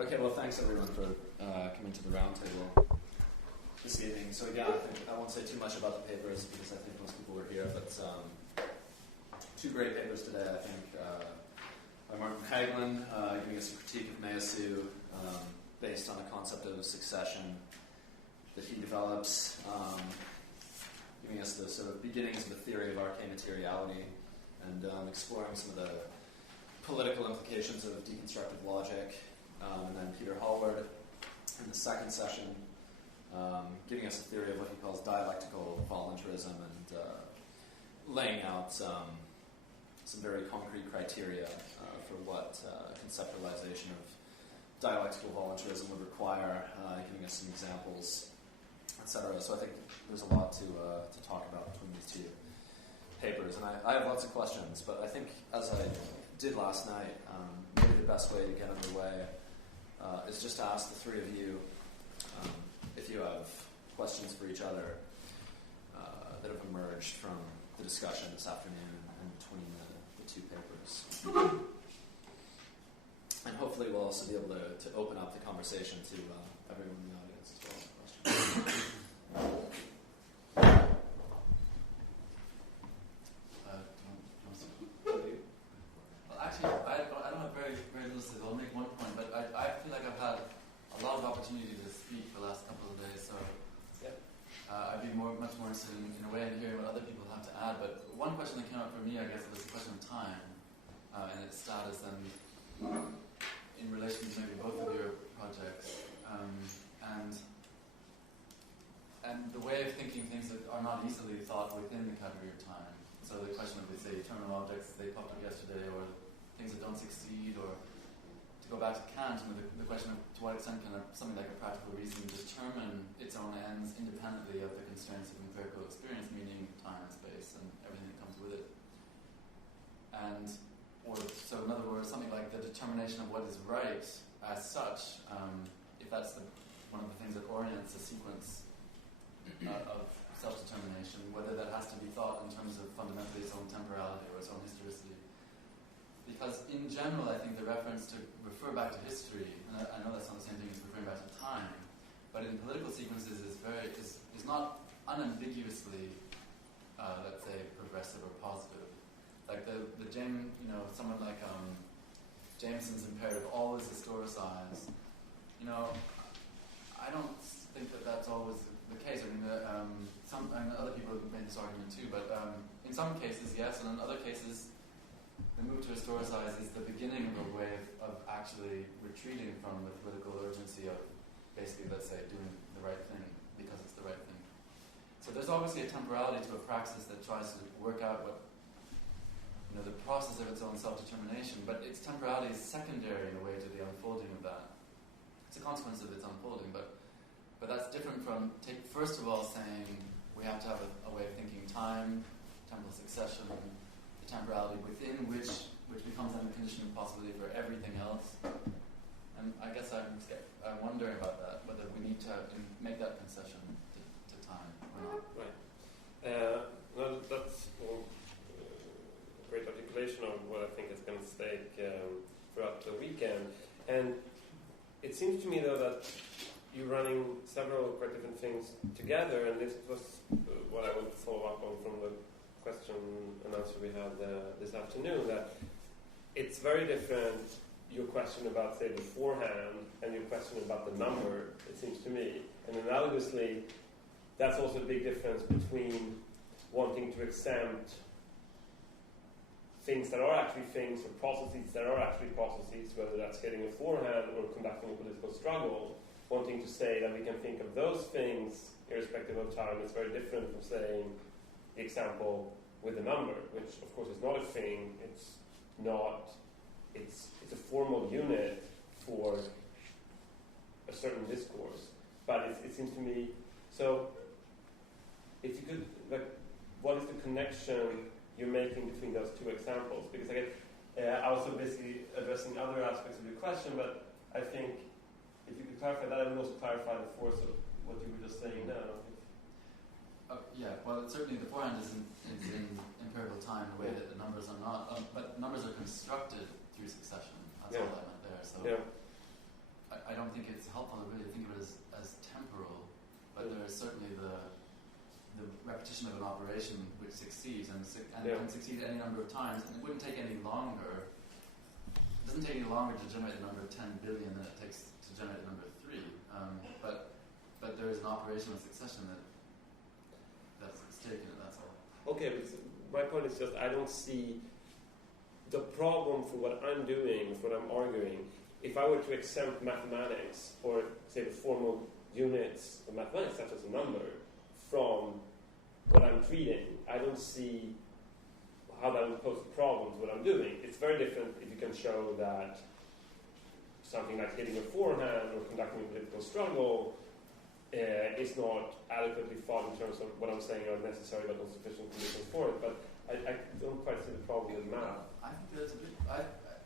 Okay, well, thanks everyone for coming to the roundtable this evening. So again, I won't say too much about the papers because I think most people were here, but two great papers today, I think, by Martin Hägglund, giving us a critique of Meillassoux based on the concept of succession that he develops, giving us the sort of beginnings of the theory of arcane materiality, and exploring some of the political implications of deconstructive logic. And then Peter Hallward in the second session, giving us a theory of what he calls dialectical voluntarism and laying out some very concrete criteria for what conceptualization of dialectical voluntarism would require, giving us some examples, etc. So I think there's a lot to talk about between these two papers. And I have lots of questions, but I think, as I did last night, maybe the best way to get underway is just to ask the three of you if you have questions for each other that have emerged from the discussion this afternoon and between the two papers. And hopefully we'll also be able to open up the conversation to everyone in the audience as well as questions. I don't have very little to say. I'll make one point, but I feel like I've had a lot of opportunity to speak the last couple of days, so I'd be much more interested in a way in hearing what other people have to add. But one question that came up for me, I guess, was the question of time and its status, and in relation to maybe both of your projects, and the way of thinking things that are not easily thought within the category of time. So the question of, say, eternal objects, they popped up yesterday, or things that don't succeed, or to go back to Kant, the question of to what extent can something like a practical reason determine its own ends independently of the constraints of empirical experience, meaning time and space and everything that comes with it. So in other words, something like the determination of what is right as such, if that's one of the things that orients a sequence of self-determination, whether that has to be thought in terms of fundamentally its own temporality or its own historicity. Because in general, I think the reference to refer back to history, and I know that's not the same thing as referring back to time, but in political sequences is not unambiguously, let's say, progressive or positive. Like the James, someone like Jameson's imperative, always historicize. I don't think that that's always the case. I mean, other people have made this argument too, but in some cases, yes, and in other cases, the move to historicize is the beginning of a way of actually retreating from the political urgency of basically, let's say, doing the right thing because it's the right thing. So there's obviously a temporality to a praxis that tries to work out what, the process of its own self-determination, but its temporality is secondary in a way to the unfolding of that. It's a consequence of its unfolding, but that's different from, first of all, saying we have to have a way of thinking time, temporal succession, the temporality within which becomes then the condition of possibility for everything else. And I guess I'm wondering about that, whether we need to make that concession to time or not. Right. Well, that's great articulation of what I think is going to stake throughout the weekend. And it seems to me, though, that you're running several quite different things together, and this was what I would follow up on from the question and answer we had this afternoon, that it's very different, your question about, say, beforehand, and your question about the number, it seems to me. And analogously, that's also a big difference between wanting to exempt things that are actually things or processes that are actually processes, whether that's getting a forehand or conducting a political struggle, wanting to say that we can think of those things irrespective of time is very different from saying the example with a number, which of course is not a thing, it's a formal unit for a certain discourse. But it seems to me, so if you could, what is the connection you're making between those two examples? Because I also basically addressing other aspects of your question, but I think if you could clarify that, I would also clarify the force of what you were just saying now. Well, certainly the forehand is in empirical time in a way that the numbers are not, but numbers are constructed through succession. That's all I meant there. So don't think it's helpful to really think of it as temporal, but there is certainly the repetition of an operation which succeeds and can succeed any number of times, and it wouldn't take any longer. It doesn't take any longer to generate the number of 10 billion than it takes to generate the number 3. But there is an operational succession that's taken, and that's all. Okay, but my point is just I don't see the problem for what I'm doing, for what I'm arguing. If I were to exempt mathematics, or say the formal units of mathematics, such as a number, from what I'm treating, I don't see how that would pose a problem to what I'm doing. It's very different if you can show that something like hitting a forehand or conducting a political struggle is not adequately thought in terms of what I'm saying are necessary but not sufficient conditions for it. But I don't quite see the problem with math. I think there's a bit.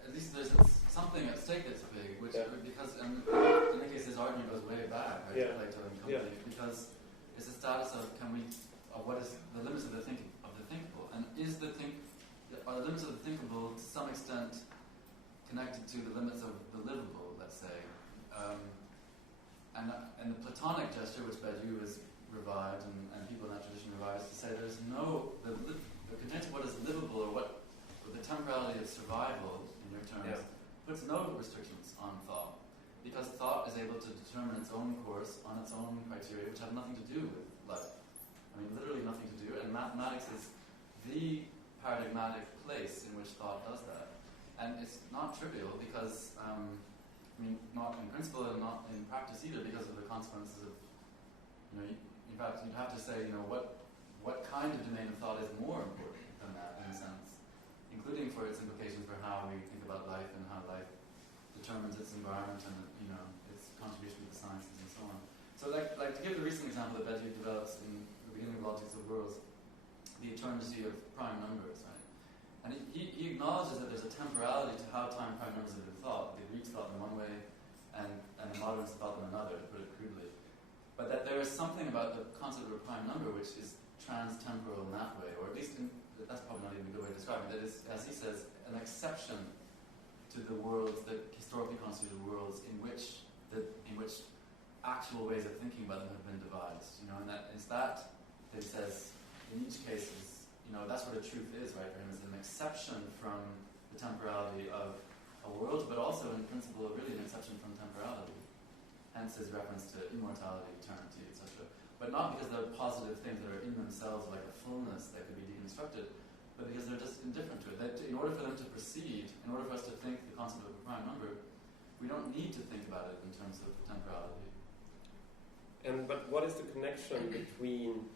At least there's something at stake that's big, which because in the case this argument goes way back, right, to Plato and company, because it's the status of what is the limits of the thinkable, and are the limits of the thinkable to some extent connected to the limits of the livable, let's say, and the Platonic gesture, which Badiou has revived and people in that tradition revive, is to say there's no the content of what is livable or the temporality of survival in your terms puts no restrictions on thought, because thought is able to determine its own course on its own criteria, which have nothing to do with life. I mean, literally nothing to do. And mathematics is the paradigmatic place in which thought does that. And it's not trivial because, not in principle and not in practice either, because of the consequences of, in fact, you'd have to say, what kind of domain of thought is more important than that, in a sense, including for its implications for how we think about life and how life determines its environment and, its contribution to the sciences and so on. So, like to give the recent example that Badiou develops in the beginning of Logics of Worlds, the eternity of prime numbers, right? And he acknowledges that there's a temporality to how time prime numbers have been thought. The Greeks thought them one way, and the moderns thought them another, to put it crudely. But that there is something about the concept of a prime number which is trans-temporal in that way, or at least that's probably not even a good way to describe it. That is, as he says, an exception to the worlds, the historically constituted worlds in which actual ways of thinking about them have been devised. And that is that he says in each case is, that's what a truth is, right, for him, is an exception from the temporality of a world, but also in principle really an exception from temporality. Hence his reference to immortality, eternity, etc. But not because they're positive things that are in themselves like a fullness that could be deconstructed, but because they're just indifferent to it. That in order for them to proceed, in order for us to think the concept of a prime number, we don't need to think about it in terms of temporality. But what is the connection between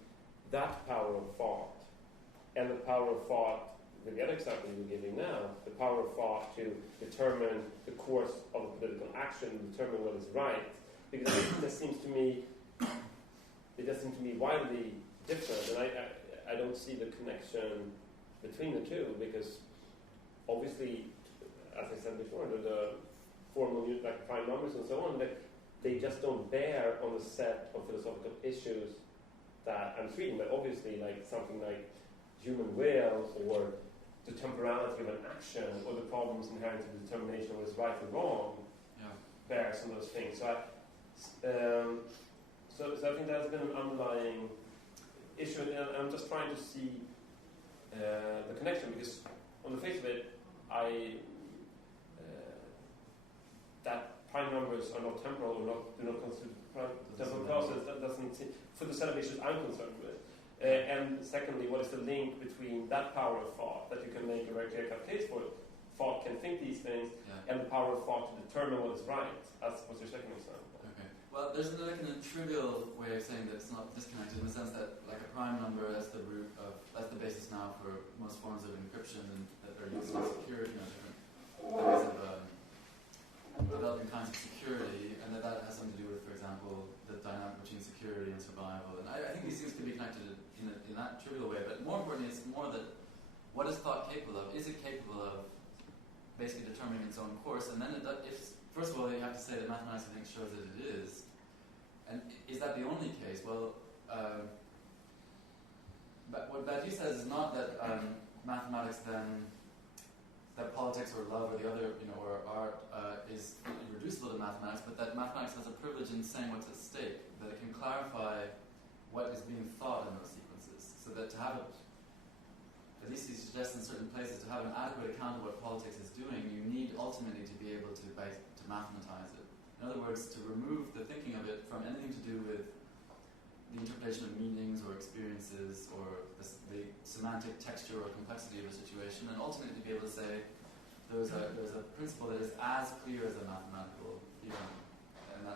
that power of thought and the power of thought, with the other example you were giving now, the power of thought to determine the course of a political action, determine what is right? Because it just seems to me widely different, and I don't see the connection between the two, because obviously, as I said before, the formal units like prime numbers and so on, they just don't bear on the set of philosophical issues that I'm treating. But obviously, like something like human wills or the temporality of an action or the problems inherent in the determination of what is right or wrong bears on those things. So I think that's been an underlying issue, and I'm just trying to see the connection, because on the face of it, that prime numbers are not temporal or do not constitute temporal process. That doesn't seem, for the set of issues I'm concerned with. And secondly, what is the link between that power of thought, that you can make a very clear-cut case for it, thought can think these things, and the power of thought to determine what is right? That's what's your second example. Okay. Well, there's a trivial way of saying that it's not disconnected, in the sense that, like a prime number, that's the basis now for most forms of encryption and that they're used in security, different ways of developing kinds of security, and that has something to do with, for example, the dynamic between security and survival. And I think these things can be connected in that trivial way, but more importantly, it's more that what is thought capable of? Is it capable of basically determining its own course? And then, first of all, you have to say that mathematics, I think, shows that it is. And is that the only case? Well, but what Badiou says is not that mathematics then, that politics or love or the other, or art is reducible to mathematics, but that mathematics has a privilege in saying what's at stake, that it can clarify what is being thought in those sequences, so that to have at least he suggests in certain places, to have an adequate account of what politics is doing, you need ultimately to be able to mathematize it. In other words, to remove the thinking of it from anything to do with the interpretation of meanings or experiences or the semantic texture or complexity of a situation, and ultimately to be able to say there's a principle that is as clear as a mathematical theorem, and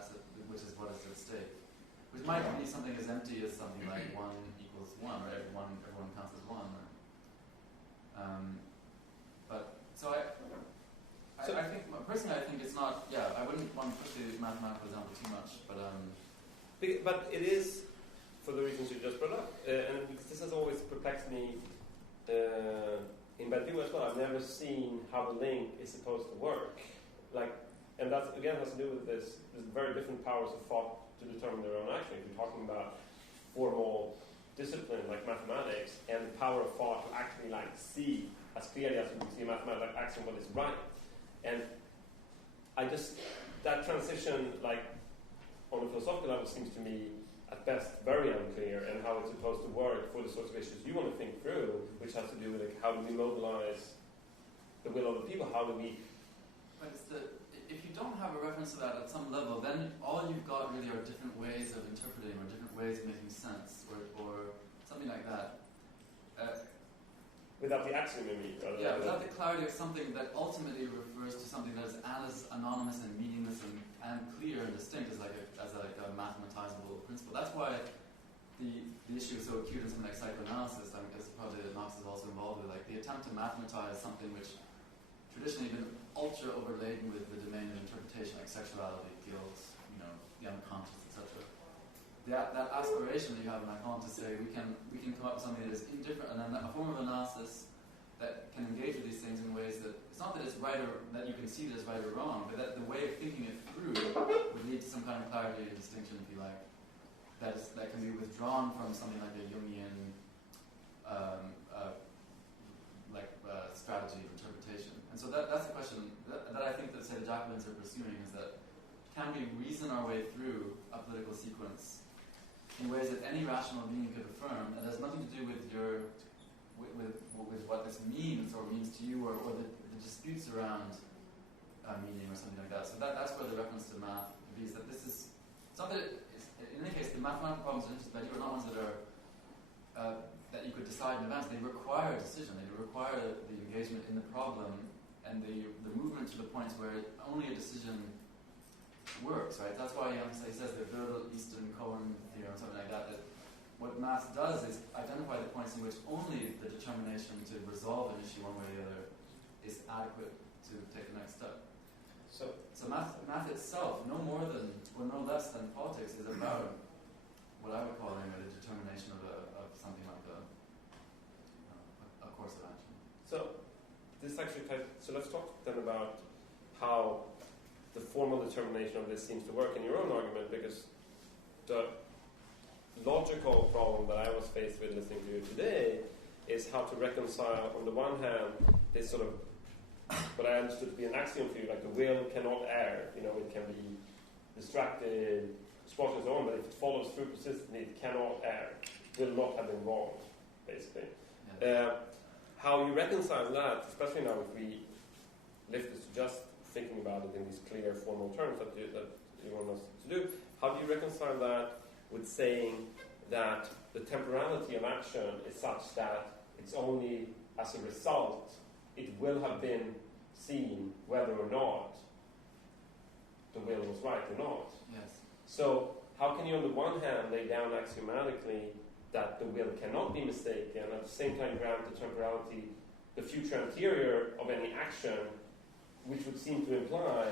which is what is at stake. Which might be something as empty as something like 1 equals 1, or everyone counts as 1. I think, personally, I think it's not, I wouldn't want to push the mathematical example too much, But it is, for the reasons you just brought up, and because this has always perplexed me in Badiou as well. I've never seen how the link is supposed to work. And that, again, has to do with this very different powers of thought to determine their own action. If you're talking about formal discipline like mathematics and the power of thought to actually see as clearly as you can see a mathematical action what is right. And that transition, on a philosophical level, seems to me at best very unclear, and how it's supposed to work for the sorts of issues you want to think through, which has to do with how do we mobilize the will of the people, how do we... But if you don't have a reference to that at some level, then all you've got really are different ways of interpreting or different ways of making sense, or something like that. Without the axiom, maybe. Without the clarity of something that ultimately refers to something that is as anonymous and meaningless and clear and distinct as a mathematizable principle. That's why the issue is so acute in something like psychoanalysis. I mean, it's probably that Knox is also involved with, the attempt to mathematize something which traditionally been ultra overladen with the domain of interpretation, like sexuality, guilt, the unconscious, etc. That aspiration that you have in Lacan to say we can come up with something that is indifferent, and then a form of analysis that can engage with these things in ways that it's not that it's right or that you can see it as right or wrong, but that the way of thinking it through would lead to some kind of clarity and distinction, if you like, that can be withdrawn from something like a Jungian strategy of interpretation. And so that's the question that I think that, say, the Jacobins are pursuing, is that can we reason our way through a political sequence in ways that any rational being could affirm, and has nothing to do with with what this means or means to you, or the disputes around meaning or something like that. So that's where the reference to math is, that this is, it's not that in any case the mathematical problems that you are not ones that are that you could decide in advance. They require a decision. They require the engagement in the problem and the movement to the points where only a decision works, right? That's why he says the Gödel, Easton, Cohen theorem, something like that, that what math does is identify the points in which only the determination to resolve an issue one way or the other is adequate to take the next step. So math itself, no more than, or no less than politics, is about what I would call the determination of something like a course of action. So let's talk then about how the formal determination of this seems to work in your own argument, because the logical problem that I was faced with listening to you today is how to reconcile, on the one hand, this sort of what I understood to be an axiom for you, like the will cannot err. It can be distracted, spot and so on, but if it follows through persistently, it cannot err. Will not have been wrong, basically. Yeah. How you reconcile that, especially now if we lift this to just thinking about it in these clear formal terms that you want us to do, how do you reconcile that with saying that the temporality of action is such that it's only as a result it will have been seen whether or not the will was right or not? Yes. So how can you on the one hand lay down axiomatically that the will cannot be mistaken, and at the same time grant the temporality, the future anterior of any action, which would seem to imply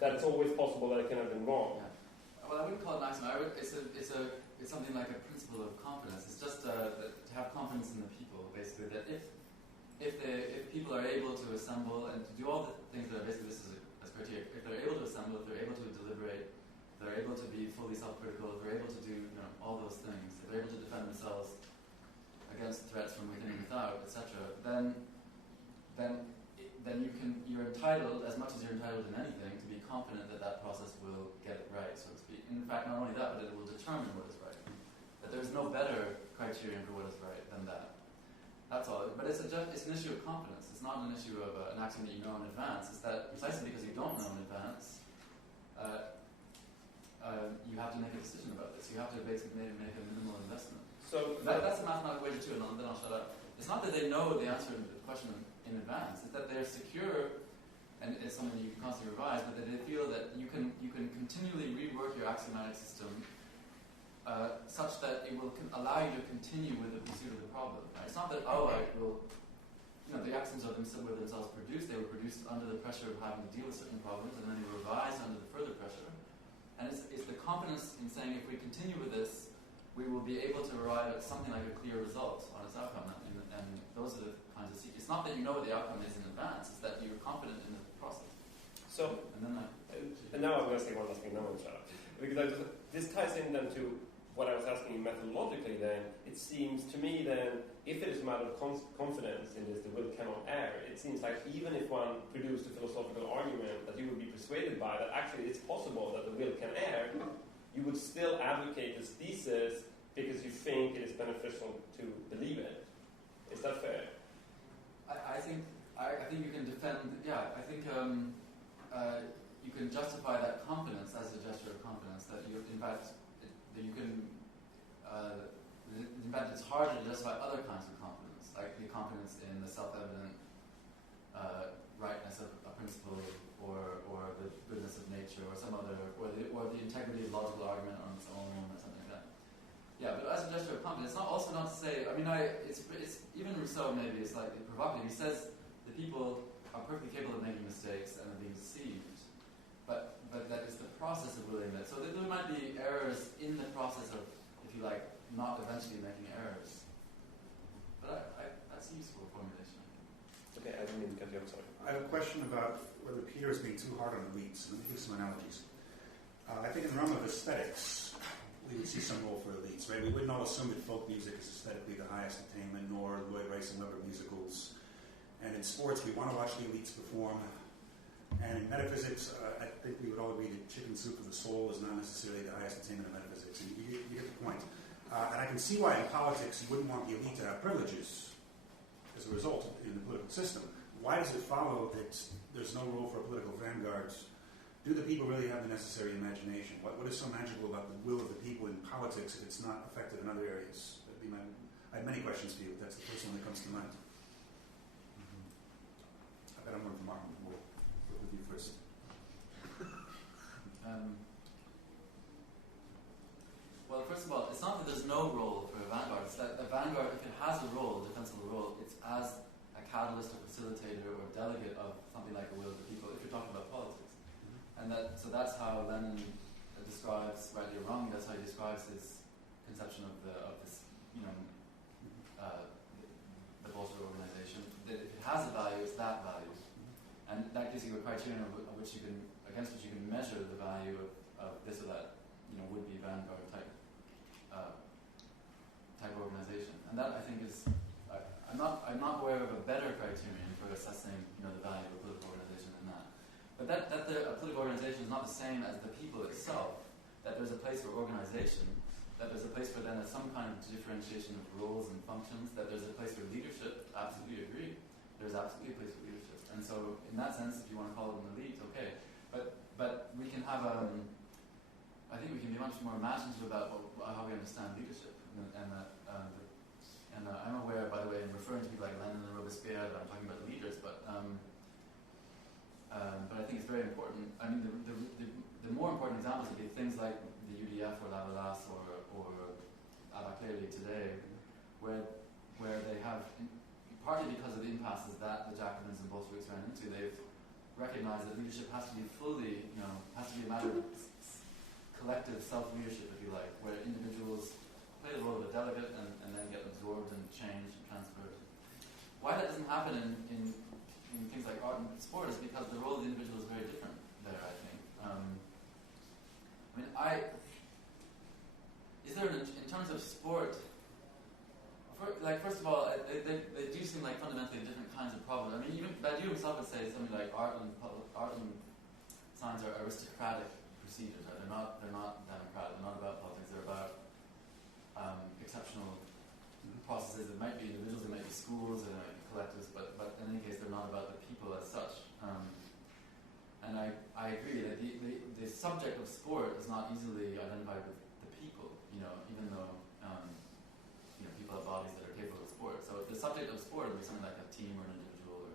that it's always possible that it can have been wrong? Yeah. Well, I wouldn't call it an axiom. It's something like a principle of confidence. It's just to have confidence in the people, basically. That if people are able to assemble and to do all the things that are basically this is a criteria. If they're able to assemble, if they're able to deliberate, if they're able to be fully self-critical, if they're able to do all those things, if they're able to defend themselves against threats from within and without, etc., then you're entitled, as much as you're entitled in anything, to be confident that fact, not only that, but it will determine what is right. That there's no better criterion for what is right than that. That's all. But it's an issue of confidence. It's not an issue of an axiom that you know in advance. It's that precisely because you don't know in advance, you have to make a decision about this. You have to basically make a minimal investment. So that's a mathematical wager too, and then I'll shut up. It's not that they know the answer to the question in advance. It's that they're secure, and it's something that you can constantly revise, but that they feel that you can continually rework your axiomatic system such that it will allow you to continue with the pursuit of the problem. Right? It's not that, the axioms were themselves produced. They were produced under the pressure of having to deal with certain problems, and then they were revised under the further pressure. And it's the confidence in saying if we continue with this, we will be able to arrive at something like a clear result on its outcome. And those are the kinds of secrets. It's not that you know what the outcome is in advance, it's that you're confident in the process. So, and now I'm going to say one last thing, no one shut up. Because this ties in then to what I was asking you methodologically then. It seems to me then, if it is a matter of confidence in this, the will cannot err, it seems like even if one produced a philosophical argument that you would be persuaded by, that actually it's possible that the will can err, you would still advocate this thesis because you think it is beneficial to believe it. Is that fair? I think you can defend. Yeah, I think you can justify that confidence as a gesture of confidence. That you, in fact, you can. In fact, it's harder to justify other kinds of confidence, like the confidence in the self-evident rightness of a principle, or the goodness of nature, or some other, or the integrity of logical argument on its own, or something like that. Yeah, but as a gesture of confidence, it's also not to say. I mean, it's even Rousseau maybe is slightly provocative. He says the people are perfectly capable of making mistakes and of being deceived, but that is the process of willing that. So there might be errors in the process of, if you like, not eventually making errors. But that's a useful formulation. Okay, I didn't mean to cut you off, sorry. I have a question about whether Peter is being too hard on elites. Let me give some analogies. I think in the realm of aesthetics, we would see some role for elites, right? We wouldn't all assume that folk music is aesthetically the highest attainment, nor Lloyd Rice and Weber musicals. And in sports, we want to watch the elites perform. And in metaphysics, I think we would all agree that chicken soup for the soul is not necessarily the highest attainment of metaphysics. And you get the point. And I can see why in politics you wouldn't want the elite to have privileges as a result in the political system. Why does it follow that there's no role for a political vanguard? Do the people really have the necessary imagination? What is so magical about the will of the people in politics if it's not effective in other areas? I have many questions for you, but that's the first one that comes to mind. I bet I'm going to Martin. We'll go with you first. Well, first of all, it's not that there's no role for a vanguard. It's that a vanguard, if it has a role, a defensible role, it's as a catalyst or facilitator or delegate of something like the will of the people, if you're talking about politics. And so that's how Lenin describes, rightly or wrongly, that's how he describes his conception of this, the Bolshevik organization. That if it has a value, it's that value, and that gives you a criterion against which you can measure the value of this or that, would-be vanguard type organization. And that, I think, is I'm not aware of a better criterion for assessing the value of a political organization than that. But that a political organization is not the same as the people itself. That there's a place for organization. That there's a place for then some kind of differentiation of roles and functions. That there's a place for leadership. Absolutely agree. There's absolutely a place for leadership. And so, in that sense, if you want to call it an elite, okay. But we can have I think we can be much more imaginative about how we understand leadership. And I'm aware, by the way, in referring to people like Lenin and Robespierre, that I'm talking about leaders, but I think it's very important. I mean, the more important examples would be things like the UDF or Lavalas or Abakeli today, where they have, partly because of the impasses that the Jacobins and Bolsheviks ran into, they've recognized that leadership has to be fully, has to be a matter of collective self-leadership, if you like, where individuals play the role of a delegate and then get absorbed and changed and transferred. Why that doesn't happen in things like art and sport is because the role of the individual is very different there, I think. Is there, in terms of sport, first of all, they do seem like fundamentally different kinds of problems. I mean, even Badiou himself would say something like art and science are aristocratic procedures. Right? They're not democratic. processes. It might be individuals, it might be schools, it might be collectives, but in any case, they're not about the people as such. And I agree that the subject of sport is not easily identified with the people, even though people have bodies that are capable of sport. So the subject of sport would be something like a team or an individual.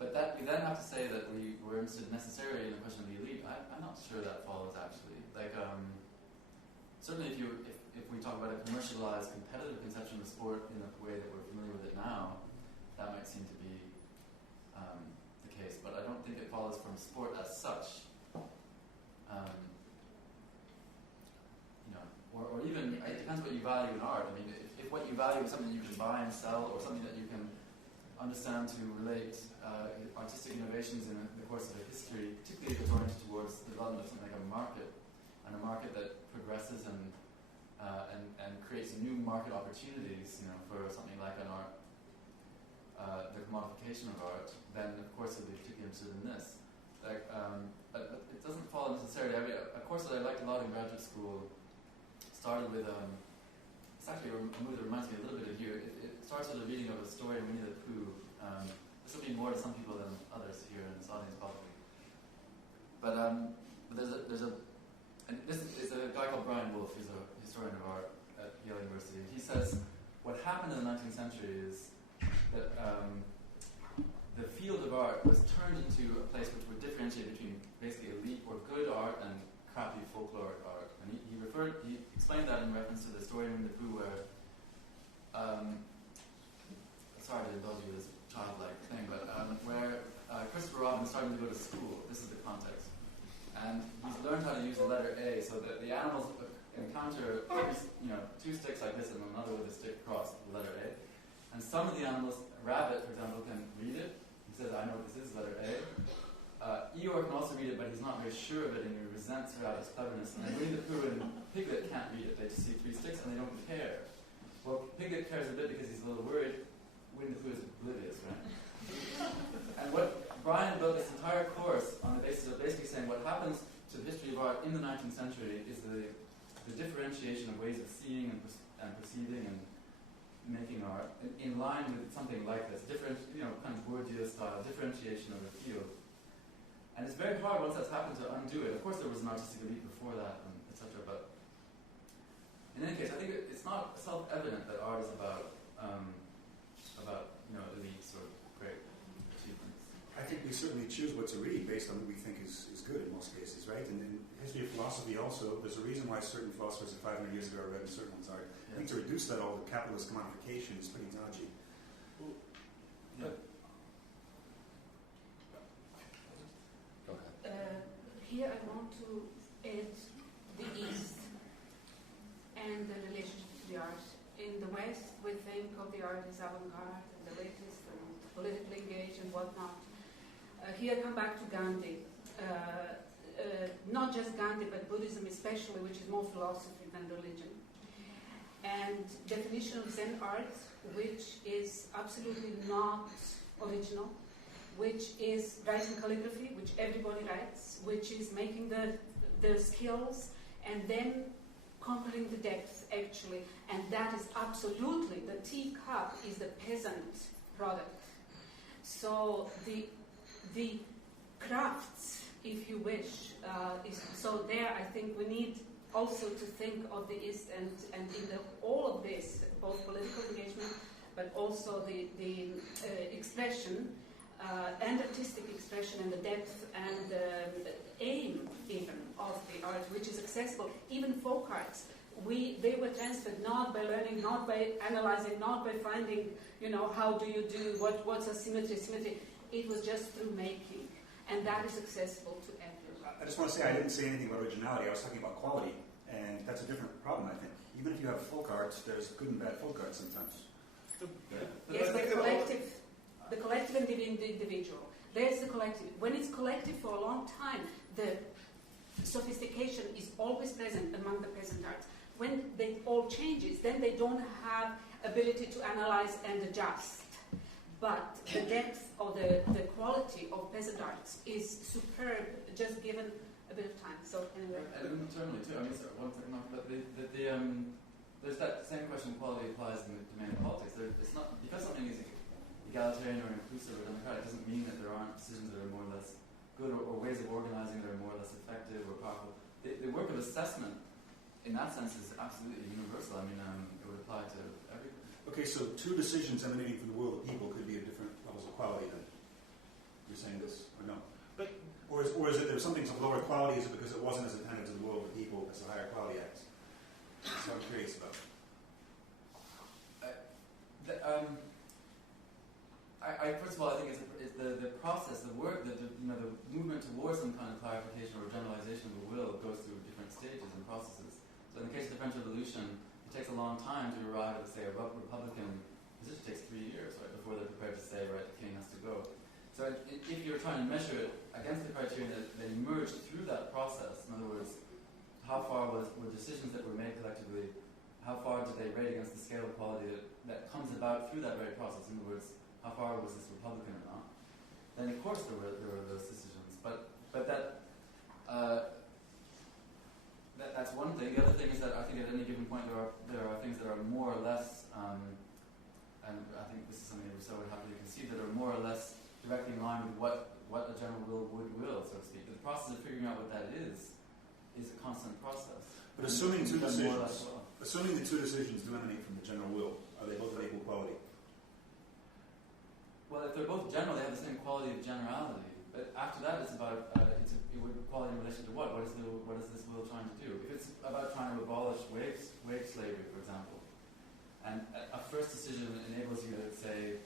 But that we then have to say that we're interested necessarily in the question of the elite. I'm not sure that follows actually. Like certainly if we talk about a commercialized, competitive conception of sport in the way that we're familiar with it now, that might seem to be the case. But I don't think it follows from sport as such. Or even, it depends what you value in art. I mean, if what you value is something you can buy and sell, or something that you can understand to relate artistic innovations in the course of a history, particularly if it's oriented towards the development of something like a market, and a market that progresses and creates new market opportunities, for something like an art, the commodification of art, then of course it'll be particularly interested in this. But it doesn't follow necessarily. I mean, a course that I liked a lot in graduate school started with it's actually a movie that reminds me a little bit of here. It starts with a reading of a story of Winnie the Pooh. This will be more to some people than others here in this audience probably. But there's a guy called Brian Wolfe, who's a historian of art at Yale University. He says what happened in the 19th century is that the field of art was turned into a place which would differentiate between basically elite or good art and crappy folkloric art. And he explained that in reference to the story in the Pooh where, sorry to indulge you with this childlike thing, but where Christopher Robin is starting to go to school. This is the context. And he's learned how to use the letter A so that the animals encounter two sticks like this and another with a stick across the letter A. And some of the animals, a rabbit, for example, can read it. He says, I know what this is, letter A. Eeyore can also read it, but he's not very sure of it, and he resents Rabbit's cleverness. And Winnie the Pooh and Piglet can't read it. They just see three sticks, and they don't care. Well, Piglet cares a bit because he's a little worried. Winnie the Pooh is oblivious, right? And what Brian built this entire course on the basis of basically saying what happens to the history of art in the 19th century is the differentiation of ways of seeing and perceiving and making art in line with something like this, different, kind of Bourdieu style differentiation of the field. And it's very hard once that's happened to undo it. Of course, there was an artistic elite before that, etc. But in any case, I think it's not self-evident that art is about elites or great achievements. I think we certainly choose what to read based on what we think is good in most cases, right? And in history of philosophy also, there's a reason why certain philosophers 500 years ago read certain ones art. I think to reduce that all to capitalist commodification is pretty dodgy. Yeah. Go ahead. Here I want to add the East and the relationship to the art. In the West, we think of the art as avant-garde and the latest and politically engaged and whatnot. Here I come back to Gandhi. Not just Gandhi, but Buddhism especially, which is more philosophy than religion. And definition of Zen art, which is absolutely not original, which is writing calligraphy, which everybody writes, which is making the skills and then conquering the depth, actually. And that is absolutely, the teacup is the peasant product. So the crafts, if you wish, so there I think we need also to think of the East and in all of this, both political engagement, but also the expression and artistic expression and the depth and the aim even of the art, which is accessible. Even folk arts, they were transferred not by learning, not by analyzing, not by finding, how do you do, what's a symmetry. It was just through making, and that is accessible to everyone. I just want to say I didn't say anything about originality. I was talking about quality, and that's a different problem, I think. Even if you have folk art, there's good and bad folk art sometimes. Yes, the collective and the individual. There's the collective. When it's collective for a long time, the sophistication is always present among the peasant arts. When they all changes, then they don't have ability to analyze and adjust. But the depth or the quality of peasant arts is superb, just given a bit of time. So anyway. And internally too. I mean, sorry, one second, but there's that same question quality applies in the domain of politics. It's not because something is egalitarian or inclusive or democratic doesn't mean that there aren't decisions that are more or less good or ways of organizing that are more or less effective or powerful. The work of assessment in that sense is absolutely universal. I mean, it would apply to everything. Okay, so two decisions emanating from the will of people could be of different levels of quality then. You're saying this, or no? But Or is it there was something of lower quality, is it because it wasn't as attentive to the will of the people as the higher quality acts? That's what I'm curious about. First of all, I think it's the process, the work, the movement towards some kind of clarification or generalization of the will goes through different stages and processes. So in the case of the French Revolution, it takes a long time to arrive at, say, a Republican position. It takes 3 years, right, before they're prepared to say, right, the king has to go. So if you're trying to measure it against the criteria that emerged through that process, in other words, how far were decisions that were made collectively, how far did they rate against the scale of quality that comes about through that very process? In other words, how far was this Republican or not? Then of course there were those decisions, but that's one thing. The other thing is that I think at any given point there are things that are more or less, and I think this is something that Rousseau would happily concede, that are more or less directly in line with what a general will would will, so to speak. But the process of figuring out what that is a constant process. But assuming the two decisions do emanate from the general will, are they both of equal quality? Well, if they're both general, they have the same quality of generality. But after that, it's about it would be quality in relation to what? What is this will trying to do? If it's about trying to abolish wage slavery, for example, and a first decision enables you to say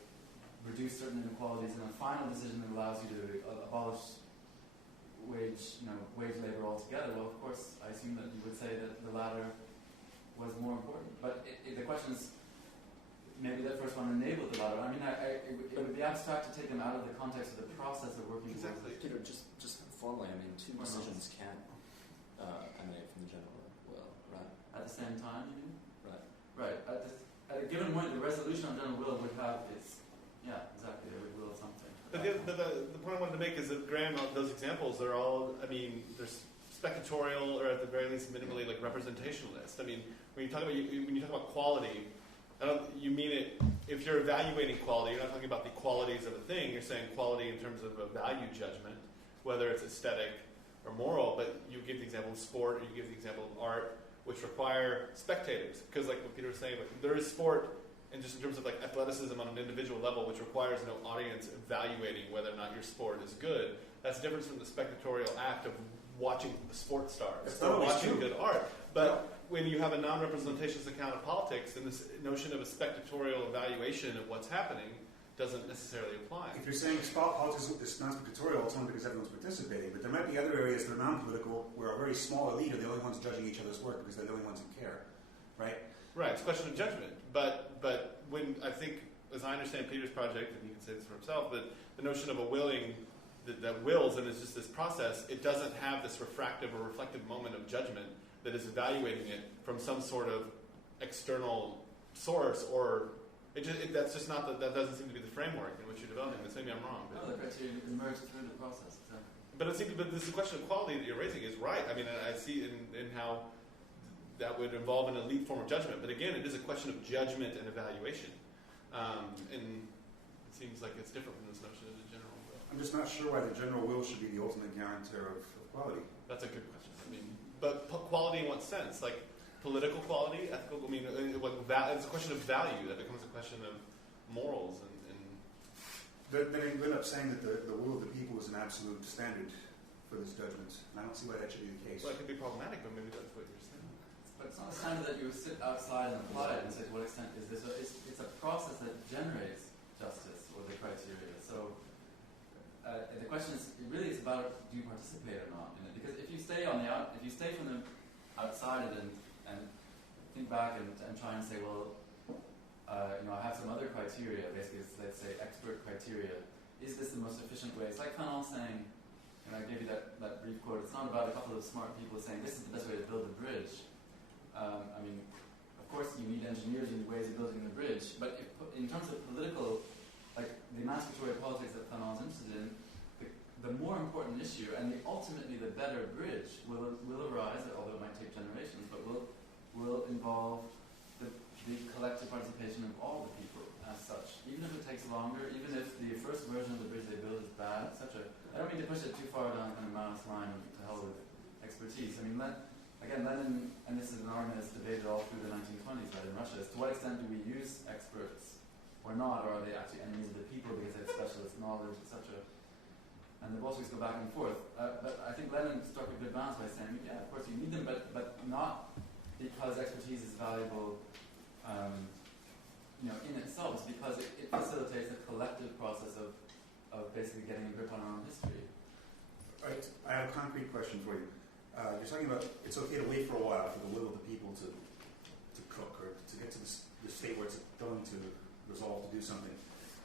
reduce certain inequalities, and a final decision that allows you to abolish wage labor altogether. Well, of course, I assume that you would say that the latter was more important. But the question is, maybe that first one enabled the latter. I mean, it would be abstract to take them out of the context of the process of working. exactly. Peter, just formally, I mean, two decisions can't emanate from the general will, right? At the same time, you mean? Right. Right. At a given point, the resolution of general will would have its, exactly, it would will something. But the point I wanted to make is that, Graham, those examples are all, I mean, there's spectatorial, or at the very least minimally like representationalist. I mean, when you talk about quality, you mean it, if you're evaluating quality, you're not talking about the qualities of a thing, you're saying quality in terms of a value judgment, whether it's aesthetic or moral, but you give the example of sport, or you give the example of art, which require spectators. Because like what Peter was saying, there is sport, and just in terms of like athleticism on an individual level, which requires no audience evaluating whether or not your sport is good. That's different from the spectatorial act of watching sports stars or watching good art. But when you have a non-representationalist account of politics, then this notion of a spectatorial evaluation of what's happening doesn't necessarily apply. If you're saying politics is non-spectatorial, it's only because everyone's participating, but there might be other areas that are non-political where a very small elite are the only ones judging each other's work because they're the only ones who care, right? Right, it's a question of judgment. But when I think, as I understand Peter's project, and he can say this for himself, that the notion of a willing that wills and is just this process, it doesn't have this refractive or reflective moment of judgment that is evaluating it from some sort of external source, or that's just not that doesn't seem to be the framework in which you're developing this. Maybe I'm wrong. But the criteria emerged through the process. Exactly. But this question of quality that you're raising is right. I mean, I see in how that would involve an elite form of judgment. But again, it is a question of judgment and evaluation. And it seems like it's different from this notion of the general will. I'm just not sure why the general will should be the ultimate guarantor of quality. That's a good question. I mean, but quality in what sense? Like political quality, ethical? I mean, it's a question of value. That becomes a question of morals. Then you end up saying that the will of the people is an absolute standard for this judgment. And I don't see why that should be the case. Well, it could be problematic, but maybe that's what you're saying. But it's not a standard that you sit outside and apply it and say to what extent is this. It's a process that generates justice or the criteria. So the question is, really, it's about do you participate or not in it? Because if you stay from the outside and think back and try and say, well, I have some other criteria. Basically, it's, let's say expert criteria. Is this the most efficient way? It's like Fanon saying, and I gave you that brief quote. It's not about a couple of smart people saying this is the best way to build a bridge. I mean, of course, you need engineers, you need ways of building the bridge. But in terms of political, like the emancipatory politics that Fanon's interested in, the more important issue and ultimately the better bridge will arise, although it might take generations, but will involve longer, even if the first version of the bridge they build is bad, etc. I don't mean to push it too far down kind of Maoist line to hell with expertise. I mean, Lenin, and this is an argument that's debated all through the 1920s, right, in Russia, is to what extent do we use experts or not, or are they actually enemies of the people because they have specialist knowledge, etc. And the Bolsheviks go back and forth. But I think Lenin struck a good balance by saying, yeah, of course you need them, but not because expertise is valuable in itself. It's because it facilitates a collective process of basically getting a grip on our own history. Right. I have a concrete question for you. You're talking about it's okay to wait for a while for the will of the people to cook or to get to the state where it's going to resolve to do something.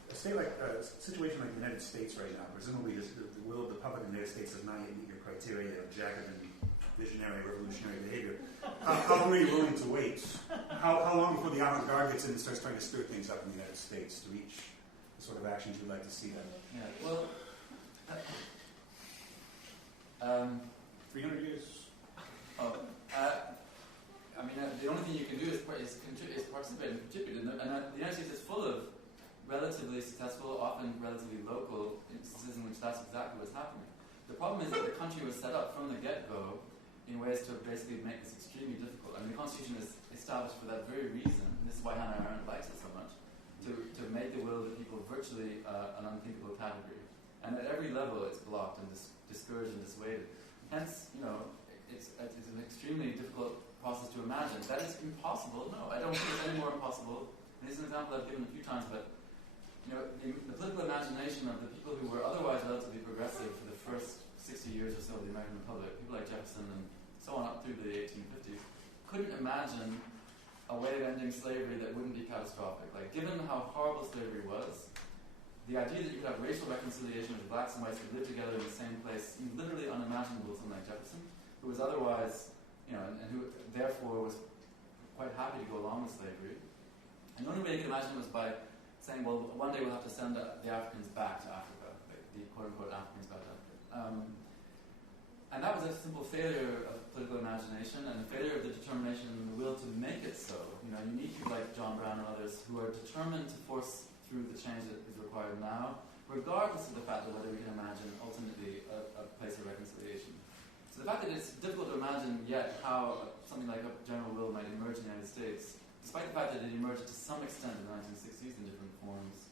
A situation like the United States right now, presumably the will of the public in the United States does not yet meet your criteria of Jacobin visionary, revolutionary behavior. How long are you willing to wait? How long before the avant-garde gets in and starts trying to stir things up in the United States to reach the sort of actions you'd like to see then? Yeah, well, 300 years? The only thing you can do is participate and contribute. And the United States is full of relatively successful, often relatively local instances in which that's exactly what's happening. The problem is that the country was set up from the get-go in ways to basically make this extremely difficult. I mean, the Constitution is established for that very reason. This is why Hannah Arendt likes it so much, to make the will of the people virtually an unthinkable category. And at every level, it's blocked and discouraged and dissuaded. Hence, it's an extremely difficult process to imagine. That is impossible. No, I don't think it's any more impossible. And this is an example I've given a few times, but the political imagination of the people who were otherwise relatively progressive for the first 60 years or so of the American Republic, people like Jefferson and so on up through the 1850s, couldn't imagine a way of ending slavery that wouldn't be catastrophic. Like, given how horrible slavery was, the idea that you could have racial reconciliation of blacks and whites who lived together in the same place seemed literally unimaginable to someone like Jefferson, who was otherwise, and who therefore was quite happy to go along with slavery. And the only way you could imagine it was by saying, well, one day we'll have to send the Africans back to Africa, like the quote-unquote Africans back to Africa. And that was a simple failure of political imagination and a failure of the determination and the will to make it so. You need people like John Brown and others who are determined to force through the change that is required now, regardless of the fact of whether we can imagine ultimately a place of reconciliation. So the fact that it's difficult to imagine yet how something like a general will might emerge in the United States, despite the fact that it emerged to some extent in the 1960s in different forms,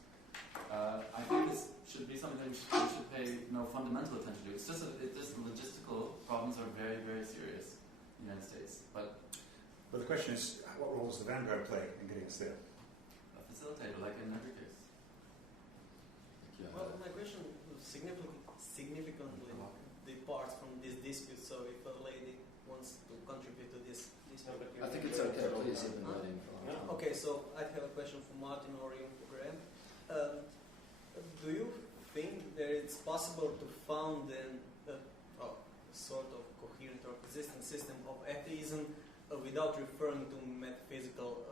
I think this should be something that we should pay fundamental attention to. It's just the logistical problems are very, very serious in the United States. But the question is, what role does the vanguard play in getting us there? A facilitator, like in every case. Well, my question significantly departs from this dispute. So if a lady wants to contribute to this dispute, I think it's okay. Please, you've been waiting for a long time. Okay, so I have a question for Martin or you, Graham. Do you think that it's possible to found a sort of coherent or consistent system of atheism without referring to metaphysical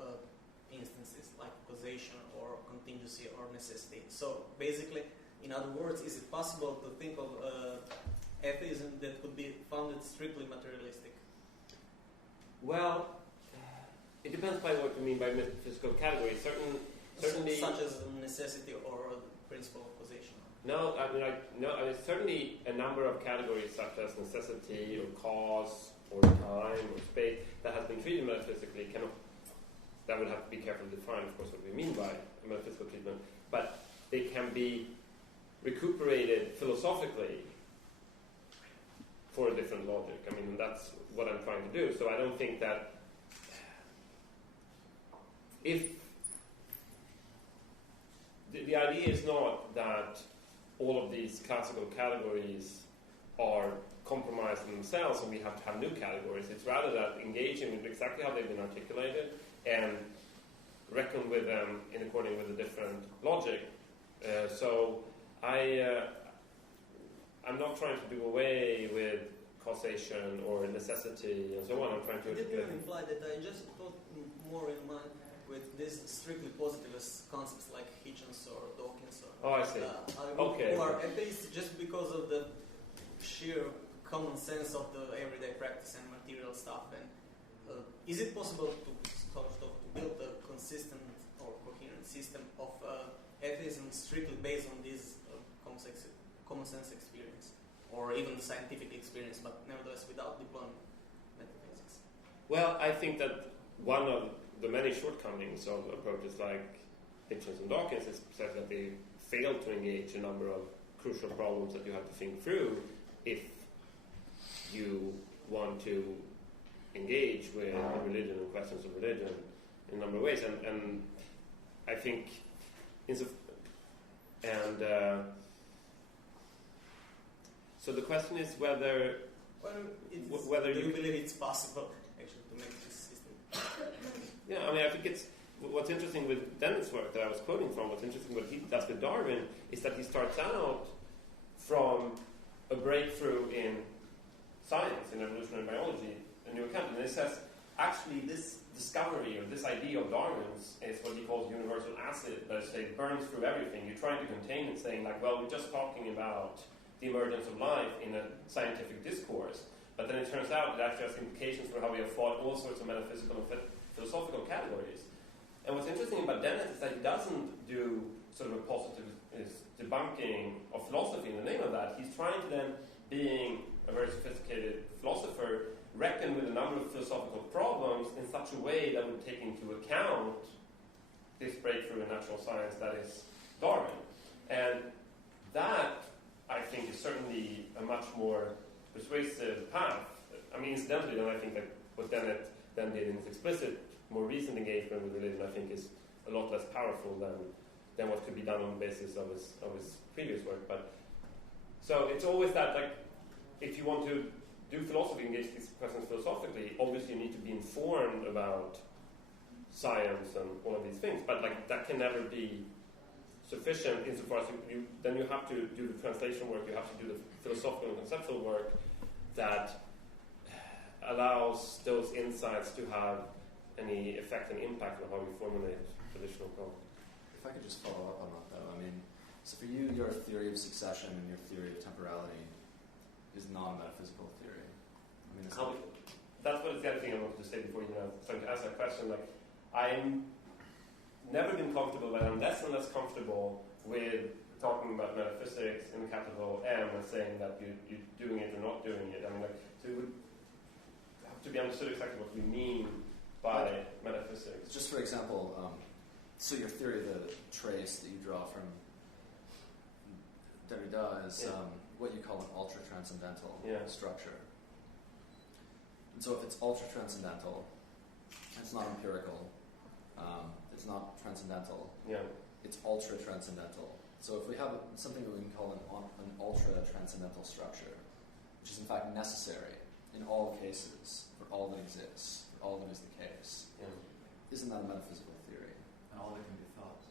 instances like causation or contingency or necessity? So basically, in other words, is it possible to think of atheism that could be founded strictly materialistic? Well, it depends by what you mean by metaphysical categories. Certainly, such as necessity or principle of causation. No, certainly a number of categories such as necessity or cause or time or space that has been treated metaphysically that would have to be carefully defined, of course, what we mean by a metaphysical treatment, but they can be recuperated philosophically for a different logic. I mean, that's what I'm trying to do. So I don't think that if the idea is not that all of these classical categories are compromised in themselves and we have to have new categories. It's rather that engaging with exactly how they've been articulated and reckon with them in according with a different logic. So I'm not trying to do away with causation or necessity and so on. I'm trying to... I didn't imply that. I just thought more in mind with these strictly positivist concepts like Hitchens or Dawkins or I see. Who are atheists just because of the sheer common sense of the everyday practice and material stuff. And is it possible to build a consistent or coherent system of atheism strictly based on this common sense experience, or even scientific experience, but nevertheless without deploying metaphysics? Well, I think that one of the many shortcomings of approaches like Hitchens and Dawkins is precisely that they fail to engage a number of crucial problems that you have to think through if you want to engage with religion and questions of religion in a number of ways. And I think so the question is whether do you believe it's possible actually to make this system? Yeah, I mean, I think it's what's interesting with Dennett's work that I was quoting from. What's interesting what he does with Darwin is that he starts out from a breakthrough in science, in evolutionary biology, a new account, and he says actually this discovery or this idea of Darwin's is what he calls universal acid, that it burns through everything. You're trying to contain it, saying like, well, we're just talking about the emergence of life in a scientific discourse, but then it turns out it actually has implications for how we have thought all sorts of metaphysical and philosophical categories. And what's interesting about Dennett is that he doesn't do sort of a positivist debunking of philosophy in the name of that. He's trying to then, being a very sophisticated philosopher, reckon with a number of philosophical problems in such a way that would take into account this breakthrough in natural science that is Darwin. And that, I think, is certainly a much more persuasive path. I mean, incidentally, then I think that what Dennett then did in his explicit, more recent engagement with religion, I think, is a lot less powerful than what could be done on the basis of his previous work. But so it's always that, like, if you want to do philosophy, engage these questions philosophically, obviously you need to be informed about science and all of these things. But like that can never be sufficient insofar as then you have to do the translation work, you have to do the philosophical and conceptual work that allows those insights to have any effect and impact on how we formulate traditional problems. If I could just follow up on that, though. I mean, so for you, your theory of succession and your theory of temporality is not a metaphysical theory. I mean, that's what the other thing I wanted to say before you started to ask that question. Like, I'm never been comfortable, but I'm less and less comfortable with talking about metaphysics in the capital M and saying that you're doing it or not doing it. I mean, like, so it would have to be understood exactly what we mean by metaphysics. Just for example, so your theory of the trace that you draw from Derrida is what you call an ultra-transcendental structure. And so if it's ultra-transcendental, it's not empirical, it's not transcendental, it's ultra-transcendental. So if we have something that we can call an ultra-transcendental structure, which is in fact necessary in all cases, for all that exists, for all that is the case, isn't that a metaphysical theory? And all that can be thought.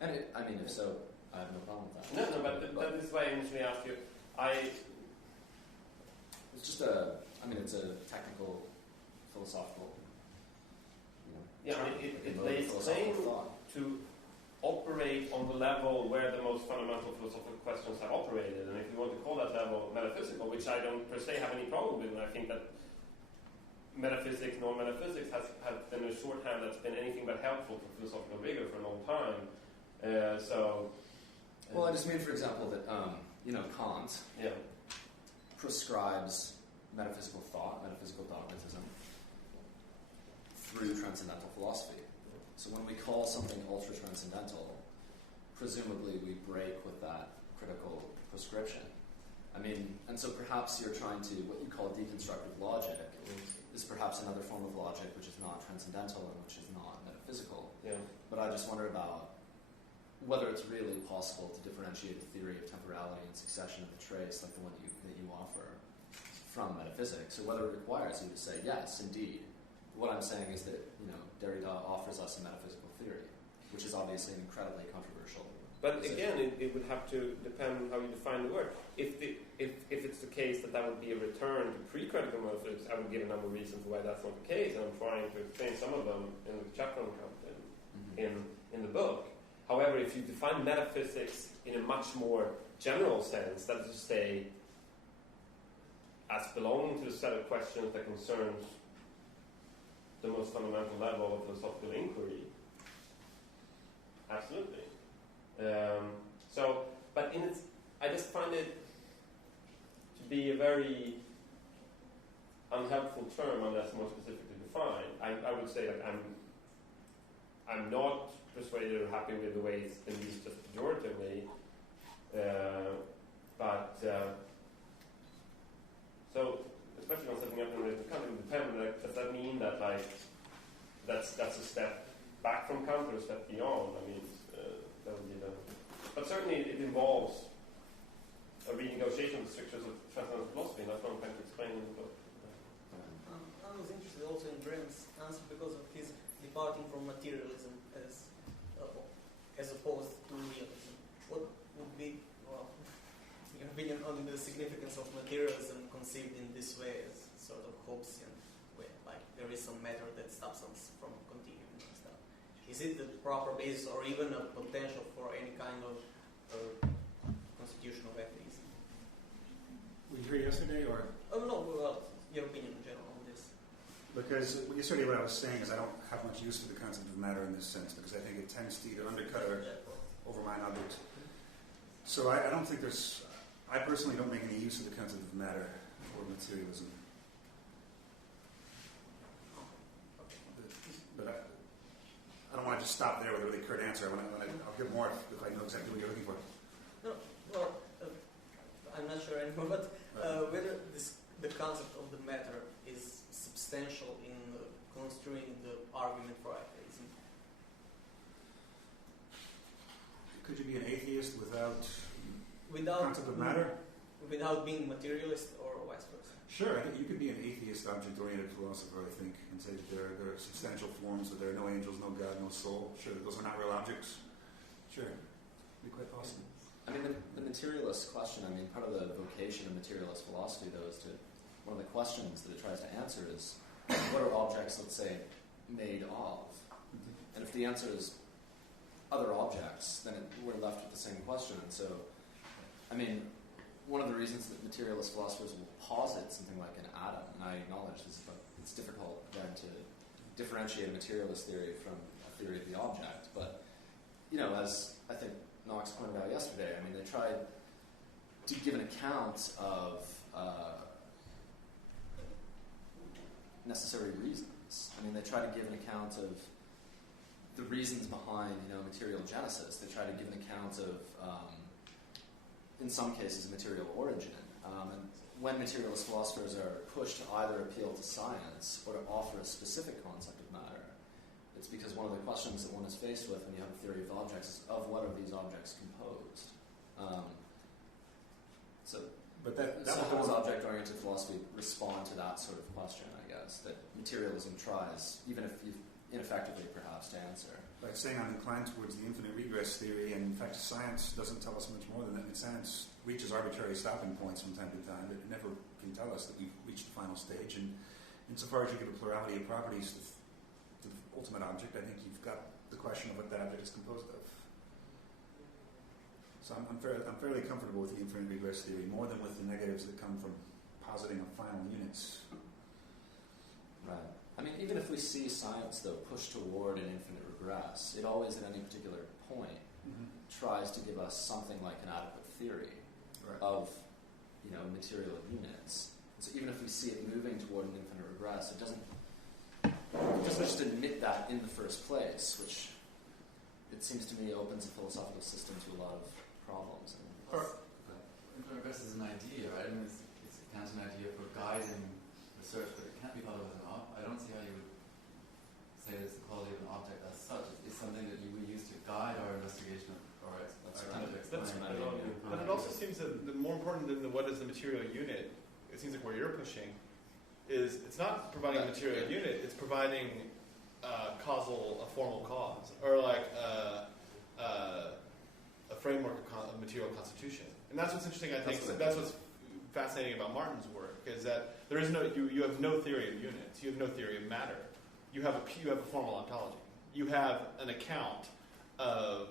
And I mean, if so, I have no problem with that. No, but that is why I initially asked you. It's just it's a technical, philosophical, it lays claim to operate on the level where the most fundamental philosophical questions have operated. And if you want to call that level metaphysical, which I don't per se have any problem with, and I think that metaphysics, non-metaphysics, has been a shorthand that's been anything but helpful for philosophical rigor for a long time. Well, I just mean, for example, that Kant prescribes metaphysical thought, metaphysical dogmatism through transcendental philosophy. So when we call something ultra-transcendental, presumably we break with that critical prescription. I mean, and so perhaps you're trying to, what you call deconstructive logic, is perhaps another form of logic which is not transcendental and which is not metaphysical. But I just wonder about whether it's really possible to differentiate a theory of temporality and succession of the trace like the one that you offer from metaphysics, or whether it requires you to say, yes, indeed. What I'm saying is that, Derrida offers us a metaphysical theory, which is obviously an incredibly controversial But position. again, it would have to depend on how you define the word. If it's the case that would be a return to pre-critical metaphysics, I would give a number of reasons why that's not the case, and I'm trying to explain some of them in the chapter on in the book. However, if you define metaphysics in a much more general sense, that is to say, as belonging to the set of questions that concerns the most fundamental level of philosophical inquiry, absolutely. But I just find it to be a very unhelpful term unless more specifically defined. I would say that I'm not persuaded or happy with the way it's been used just pejoratively, so especially on setting up an original Kant, it would depend. Does that mean that that's a step back from Kant or a step beyond? I mean, that would be but certainly it involves a renegotiation of the strictures of transcendental philosophy, and that's what I'm trying to explain in the book. I was interested also in Graham's answer because of his departing from materialism as opposed to realism. What would be, your opinion on the significance of materialism conceived in this way as sort of Hobbesian way, like there is some matter that stops us from continuing and stuff? Is it the proper basis or even a potential for any kind of constitutional atheism? Were you here yesterday, or? Oh no, well, your opinion in general on this. Because yesterday what I was saying is I don't have much use for the concept of matter in this sense, because I think it tends to either undercut or overmine objects. So I don't think I personally don't make any use of the concept of matter or materialism. But I don't want to just stop there with a really curt answer. I'll give more if I know exactly what you're looking for. No, well, I'm not sure anymore, but whether the concept of the matter is substantial in construing the argument for atheism. Could you be an atheist without concept of matter? Without being materialist or vice versa? Sure, I think you could be an atheist object-oriented philosopher, I think, and say that there are substantial forms, that there are no angels, no God, no soul. Sure, that those are not real objects. Sure, it'd be quite possible. I mean, the materialist question, part of the vocation of materialist philosophy, though, is one of the questions that it tries to answer is, what are objects, let's say, made of? And if the answer is other objects, then we're left with the same question. And so, one of the reasons that materialist philosophers will posit something like an atom, and I acknowledge this, but it's difficult then to differentiate a materialist theory from a theory of the object. But, as I think Knox pointed out yesterday, they tried to give an account of necessary reasons. They try to give an account of the reasons behind, material genesis. They try to give an account of, in some cases, material origin. And when materialist philosophers are pushed to either appeal to science or to offer a specific concept of matter, it's because one of the questions that one is faced with when you have a theory of objects is, of what are these objects composed? But how does object-oriented philosophy respond to that sort of question, I guess, that materialism tries, even if ineffectively perhaps, to answer? By saying I'm inclined towards the infinite regress theory, and in fact science doesn't tell us much more than that. Science reaches arbitrary stopping points from time to time. It never can tell us that we've reached the final stage, and insofar as you give a plurality of properties to the ultimate object, I think you've got the question of what that object is composed of. So I'm fairly comfortable with the infinite regress theory, more than with the negatives that come from positing of final units. Right. Even if we see science, though, push toward an infinite regress, it always, at any particular point, tries to give us something like an adequate theory of, material units. So even if we see it moving toward an infinite regress, it doesn't just admit that in the first place, which it seems to me opens a philosophical system to a lot of problems. Infinite regress is an idea, right? It's kind of an idea for guiding research, but it can't be thought of as an object. I don't see how you would say it's the quality of an object as such. It's something that you would use to guide our investigation or But it also seems that the more important than what is the material unit, it seems like where you're pushing, is it's not providing a material unit, it's providing a formal cause, or like a framework of material constitution. And that's what's interesting, I think. That's what's fascinating about Martin's work, is that there is you have no theory of units, you have no theory of matter. You have a formal ontology. You have an account of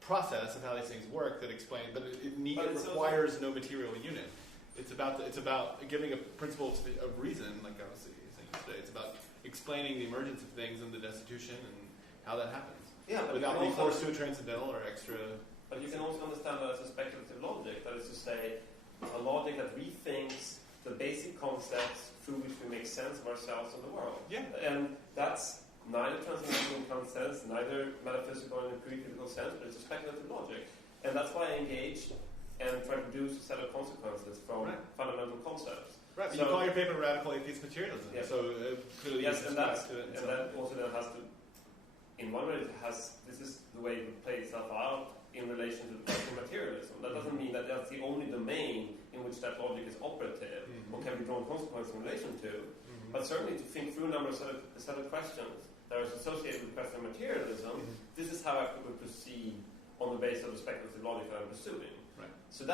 process of how these things work that explain, but it requires no material unit. It's about giving a principle of reason, like I was saying yesterday. It's about explaining the emergence of things and the destitution and how that happens. Yeah, but without being forced to a transcendental or extra. But you can also understand that as a speculative logic. That is to say, a logic that rethinks the basic concepts through which we make sense of ourselves and the world. Yeah. And that's neither transcendental in some sense, neither metaphysical in a critical sense, but it's a speculative logic. And that's why I engage and try to deduce a set of consequences from fundamental concepts. Right, but you call your paper radical atheist materialism. Yeah. So clearly yes, and that also then has to, in one way, this is the way it plays itself out in relation to the question of materialism. That doesn't mean that that's the only domain in which that logic is operative or can be drawn consequences in relation to. But certainly to think through a set of questions that are associated with the question of materialism, this is how I would proceed on the basis of the speculative logic that I'm pursuing. Right. So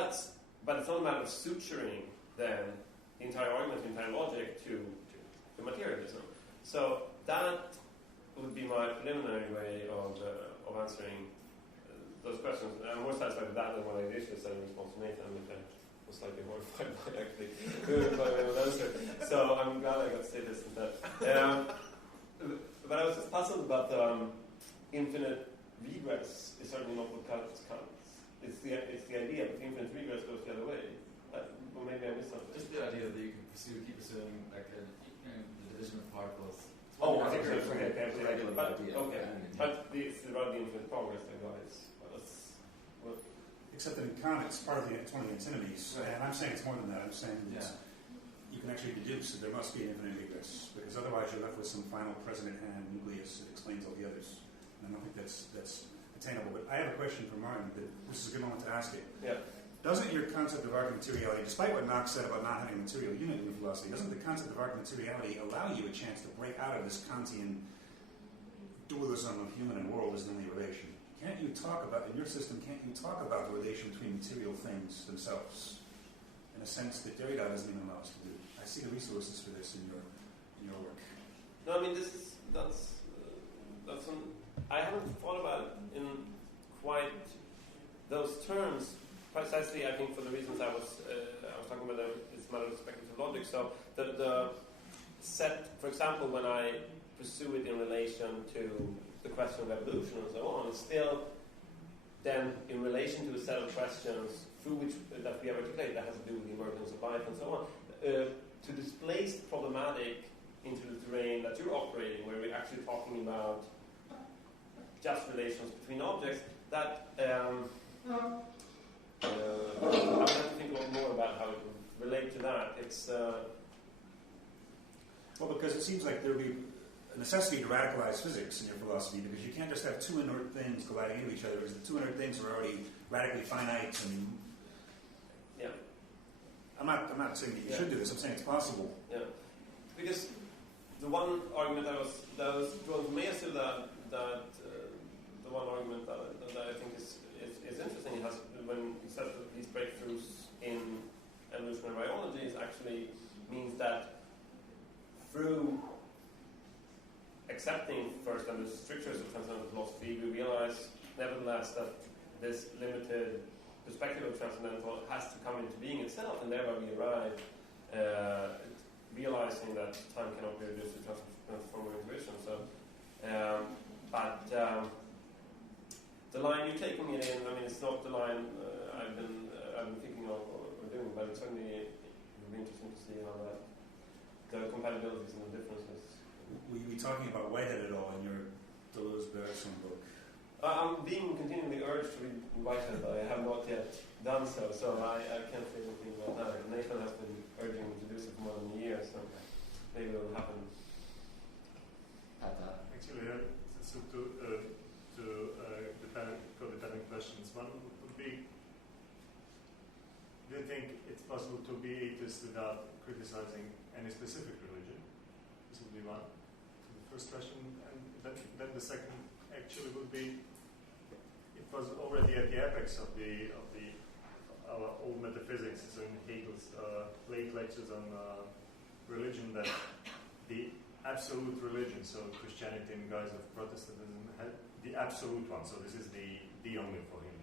but it's not a matter of suturing then the entire argument, the entire logic to materialism. So that would be my preliminary way of answering those questions. I'm more satisfied with that than what I initially said in response to Nathan, which I was slightly horrified by actually by my own answer. So I'm glad I got to say this instead. But I was just puzzled about infinite regress is certainly not what counts. It's the idea, but infinite regress goes the other way. Or maybe I missed something. Just the idea that you can keep pursuing like the division of particles. Oh, I think it's a regular idea. Okay, but it's about the infinite progress that guys. Except that in Kant, it's it's one of the antinomies, and I'm saying it's more than that. I'm saying that you can actually deduce that there must be an infinite regress, because otherwise you're left with some final present-at-hand nucleus that explains all the others. And I don't think that's attainable. But I have a question for Martin. This is a good moment to ask it. Yeah. Doesn't your concept of arc materiality, despite what Knox said about not having material unit in philosophy, doesn't the concept of arc materiality allow you a chance to break out of this Kantian dualism of human and world as the only relation? Can't you talk about, in your system, can't you talk about the relation between material things themselves in a sense that Derrida doesn't even allow us to do? I see the resources for this in your work. No, I mean, I haven't thought about it in quite those terms. Precisely, I think, for the reasons I was talking about, it's a matter of speculative logic. So the set, for example, when I pursue it in relation to the question of evolution and so on, it's still then in relation to a set of questions through which that we have articulated that has to do with the emergence of life and so on, to displace the problematic into the terrain that you're operating, where we're actually talking about just relations between objects, that I would have to think a lot more about how it would relate to that. It's well, because it seems like there would be a necessity to radicalize physics in your philosophy, because you can't just have two inert things colliding into each other, because the two inert things are already radically finite. And I'm not saying that you should do this. I'm saying it's possible. Yeah, because the one argument that was drawn from me is that the one argument that I think is interesting. It has, when he says that these breakthroughs in evolutionary biology actually means that through accepting first and the strictures of transcendental philosophy, we realize nevertheless that this limited perspective of transcendental has to come into being itself, and thereby we arrive realizing that time cannot be reduced to transformative intuition. So, but the line you're taking it in, I mean, it's not the line I've been thinking of or doing, but it's certainly it'll be interesting to see how the compatibilities and the differences. Were you talking about Whitehead at all in your Deleuze-Bergson book? I'm being continually urged to read Whitehead, but I have not yet done so, so I can't say anything about that. Nathan has been urging me to do so for more than a year, so maybe it will happen. Actually, so to co-dependent questions. One would be, do you think it's possible to be atheist without criticizing any specific religion? This would be one. The first question, and then the second actually would be, it was already at the apex of our old metaphysics, so in Hegel's late lectures on religion, that the absolute religion, so Christianity in guise of Protestantism, had the absolute one, so this is the only for him.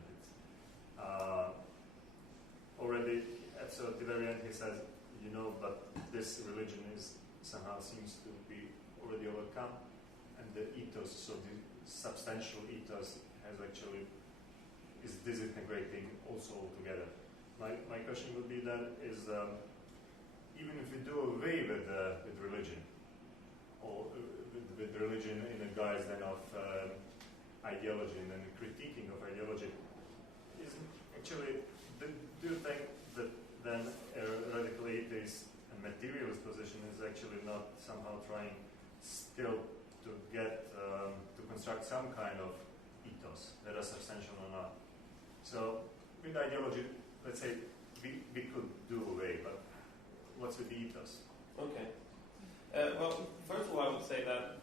Already, so at the very end he says, but this religion is somehow seems to be already overcome, and the ethos, so substantial ethos is disintegrating also altogether. My question would be then is even if we do away with religion, or with religion in the guise then of ideology and then the critiquing of ideology, do you think that then a radical atheist and materialist position is actually not somehow trying still to get to construct some kind of ethos that are substantial or not? So with ideology, let's say we could do away, but what's with the ethos? Okay. Well, first of all, I would say that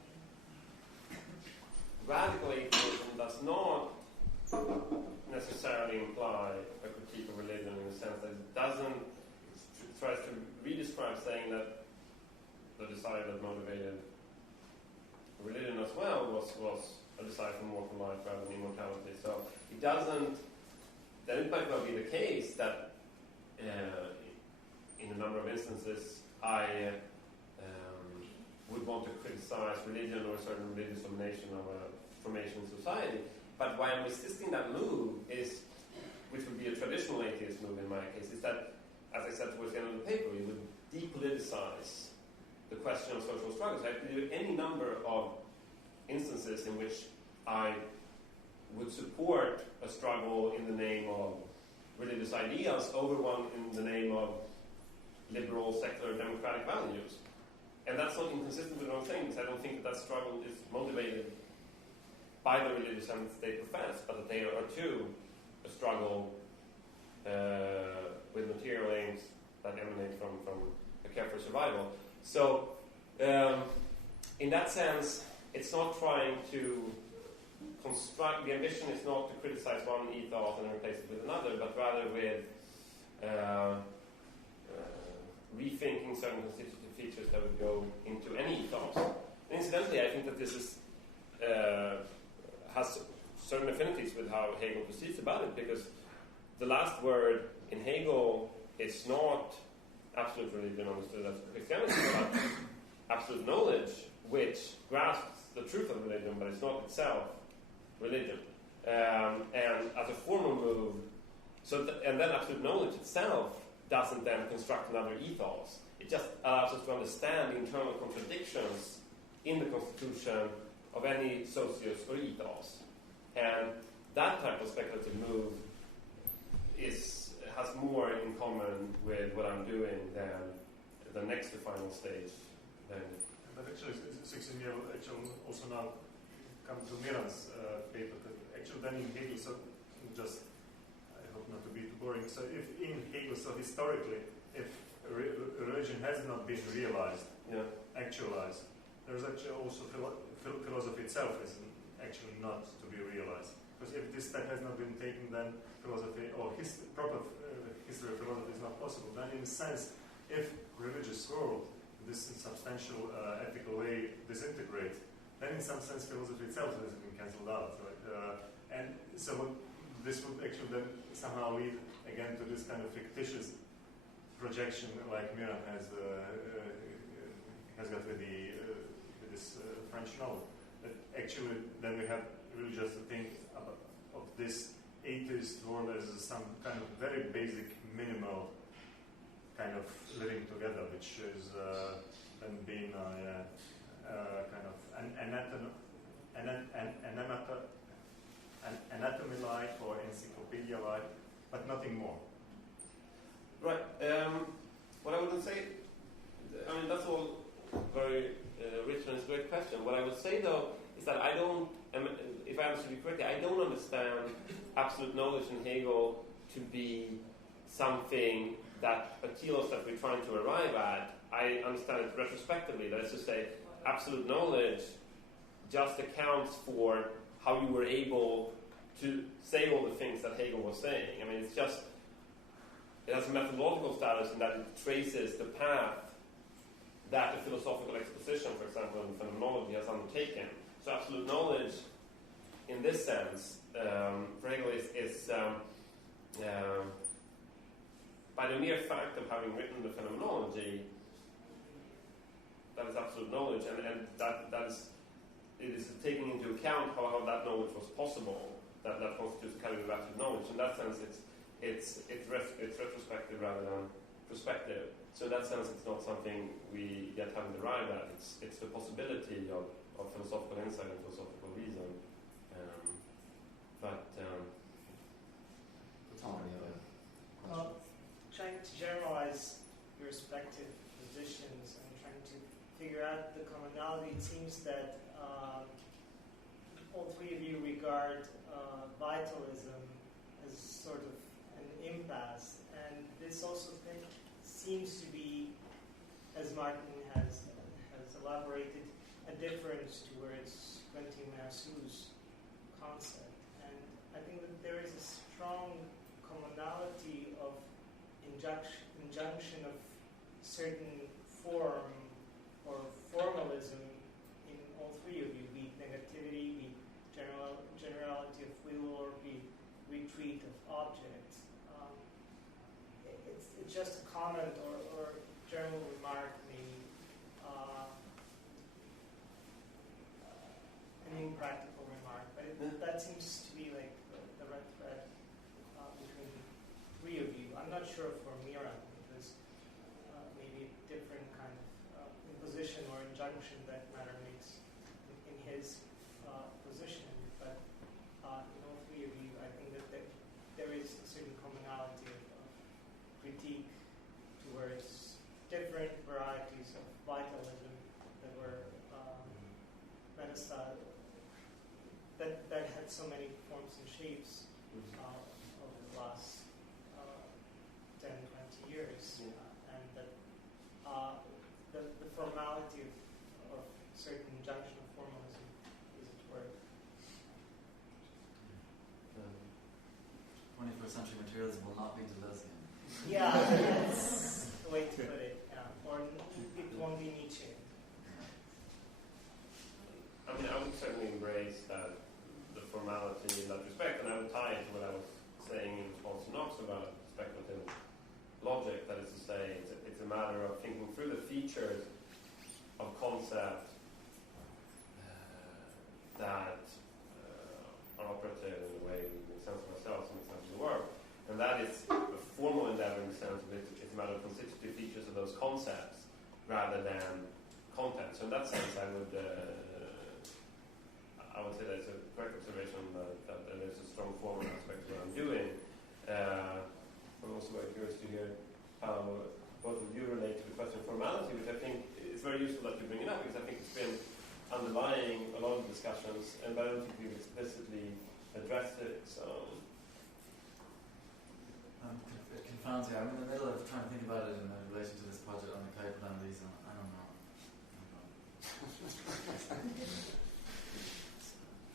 radical atheism does not necessarily imply a critique of religion in the sense that it doesn't, it tries to re-describe saying that the desire that motivated religion as well was a desire for mortal life rather than immortality. So it doesn't, then it might well be the case that in a number of instances I would want to criticize religion or a certain religious domination of a formation society. But why I'm resisting that move is, which would be a traditional atheist move in my case, is that, as I said towards the end of the paper, we would depoliticize the question of social struggles. I could do any number of instances in which I would support a struggle in the name of religious ideas over one in the name of liberal, secular, democratic values. And that's not inconsistent with what I'm saying, because I don't think that struggle is motivated by the religious ends they profess, but that they are too a struggle with material aims that emanate from a care for survival. So, in that sense, it's not trying to construct, the ambition is not to criticize one ethos and replace it with another, but rather with rethinking certain constitutive features that would go into any ethos. And incidentally, I think that this is has certain affinities with how Hegel proceeds about it, because the last word in Hegel is not absolute religion understood as Christianity, but absolute knowledge, which grasps the truth of religion, but it's not itself religion. And as a formal move, and then absolute knowledge itself doesn't then construct another ethos. It just allows us to understand the internal contradictions in the constitution of any socius or ethos. And that type of speculative move has more in common with what I'm doing than the next to final stage. But actually, we will actually also now come to Miran's paper. Actually, then in Hegel, so just, I hope not to be too boring, so if in Hegel, so historically, if religion has not been realized, actualized, there's actually also philosophy itself is actually not to be realized. Because if this step has not been taken, then philosophy or proper history of philosophy is not possible. Then, in a sense, if religious world, this substantial ethical way disintegrates, then in some sense philosophy itself has been cancelled out. Right? And so this would actually then somehow lead again to this kind of fictitious projection, like Miran has got with this French novel. That actually, then we have really just to think of this atheist world as some kind of very basic, minimal kind of living together, which is then being kind of anatomy-like or encyclopedia-like, but nothing more. Right. What I would say, I mean, that's all very rich and it's a great question. What I would say, though, is that I don't, if I understood you correctly, I don't understand absolute knowledge in Hegel to be something that a telos that we're trying to arrive at. I understand it retrospectively. That is to say, absolute knowledge just accounts for how you were able to say all the things that Hegel was saying. I mean, it's just, it has a methodological status in that it traces the path that the philosophical exposition, for example, in phenomenology has undertaken. So absolute knowledge, in this sense, for Hegel is by the mere fact of having written the phenomenology, that is absolute knowledge, and that is it is taking into account how that knowledge was possible, that constitutes calculative knowledge. In that sense, it's retrospective rather than prospective. So in that sense, it's not something we yet haven't arrived at. It's the possibility of philosophical insight and philosophical reason. Trying to generalize your respective positions and trying to figure out the commonality, it seems that all three of you regard vitalism as sort of an impasse, and this also seems to be, as Martin has elaborated, a difference towards Quentin Mersou's concept. And I think that there is a strong commonality of injunction of certain form or formalism in all three of you, be it negativity, be it generality of will, or be retreat of objects. It's just a comment or general remark, maybe an impractical remark, but that seems to be like the red thread between the three of you. I'm not sure for Mira, because maybe a different kind of imposition or injunction that matter makes in his position, but in all three of you, I think that there is a certain commonality of critique towards different varieties of vitalism that were metastyle, that had so many forms and shapes over the last 10, 20 years, and that the formality of certain injunction of formalism is at work. 21st century materialism will not be Deleuzian. Yeah, that's the way to put it. Or it won't be Nietzsche. I mean, I would certainly embrace the formality in that respect, and I would tie it to what I was saying in response to Knox about speculative logic. That is to say, it's a matter of thinking through the features of concept that are operative in the way we make sense of ourselves and make sense of the world. And that is a formal endeavor in the sense of it's a matter of constitutive features of those concepts rather than content. So in that sense, I would say that's a correct observation that there's a strong formal aspect to what I'm doing. I'm also very curious to hear how both of you relate to the question of formality, which I think is very useful that you bring it up, because I think it's been underlying a lot of discussions, and I don't think we've explicitly addressed it. So it confounds me. I'm in the middle of trying to think about it in relation to this project on the Cape Landis. I don't know.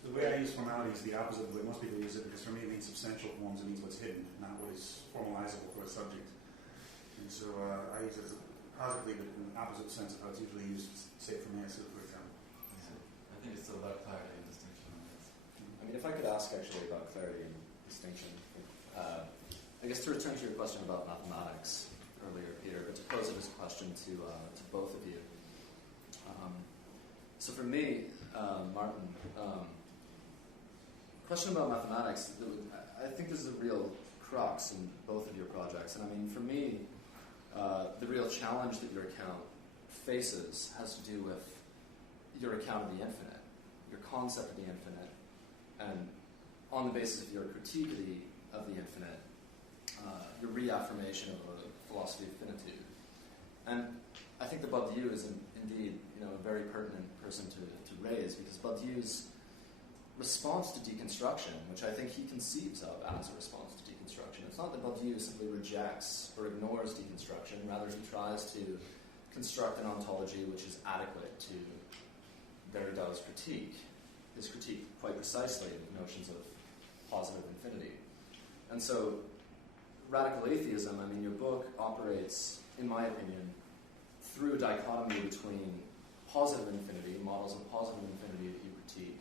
The way I use formality is the opposite of the way most people use it, because for me it means substantial forms, it means what's hidden, not what is formalizable for a subject. And so I use it positively, but in the opposite sense of how it's usually used, say for Mersou, for example. I think it's still about clarity and distinction. I mean, if I could ask actually about clarity and distinction, I guess to return to your question about mathematics earlier, Peter, but to pose it as a question to both of you. So for me, Martin, question about mathematics, I think this is a real crux in both of your projects. And I mean, for me, the real challenge that your account faces has to do with your account of the infinite, your concept of the infinite, and on the basis of your critique of the infinite, your reaffirmation of a philosophy of finitude. And I think that Badiou is indeed a very pertinent person to raise, because Badiou's response to deconstruction, which I think he conceives of as a response to deconstruction. It's not that Badiou simply rejects or ignores deconstruction, rather he tries to construct an ontology which is adequate to Derrida's critique, his critique quite precisely of the notions of positive infinity. And so, radical atheism, I mean, your book operates, in my opinion, through a dichotomy between positive infinity, models of positive infinity that you critique,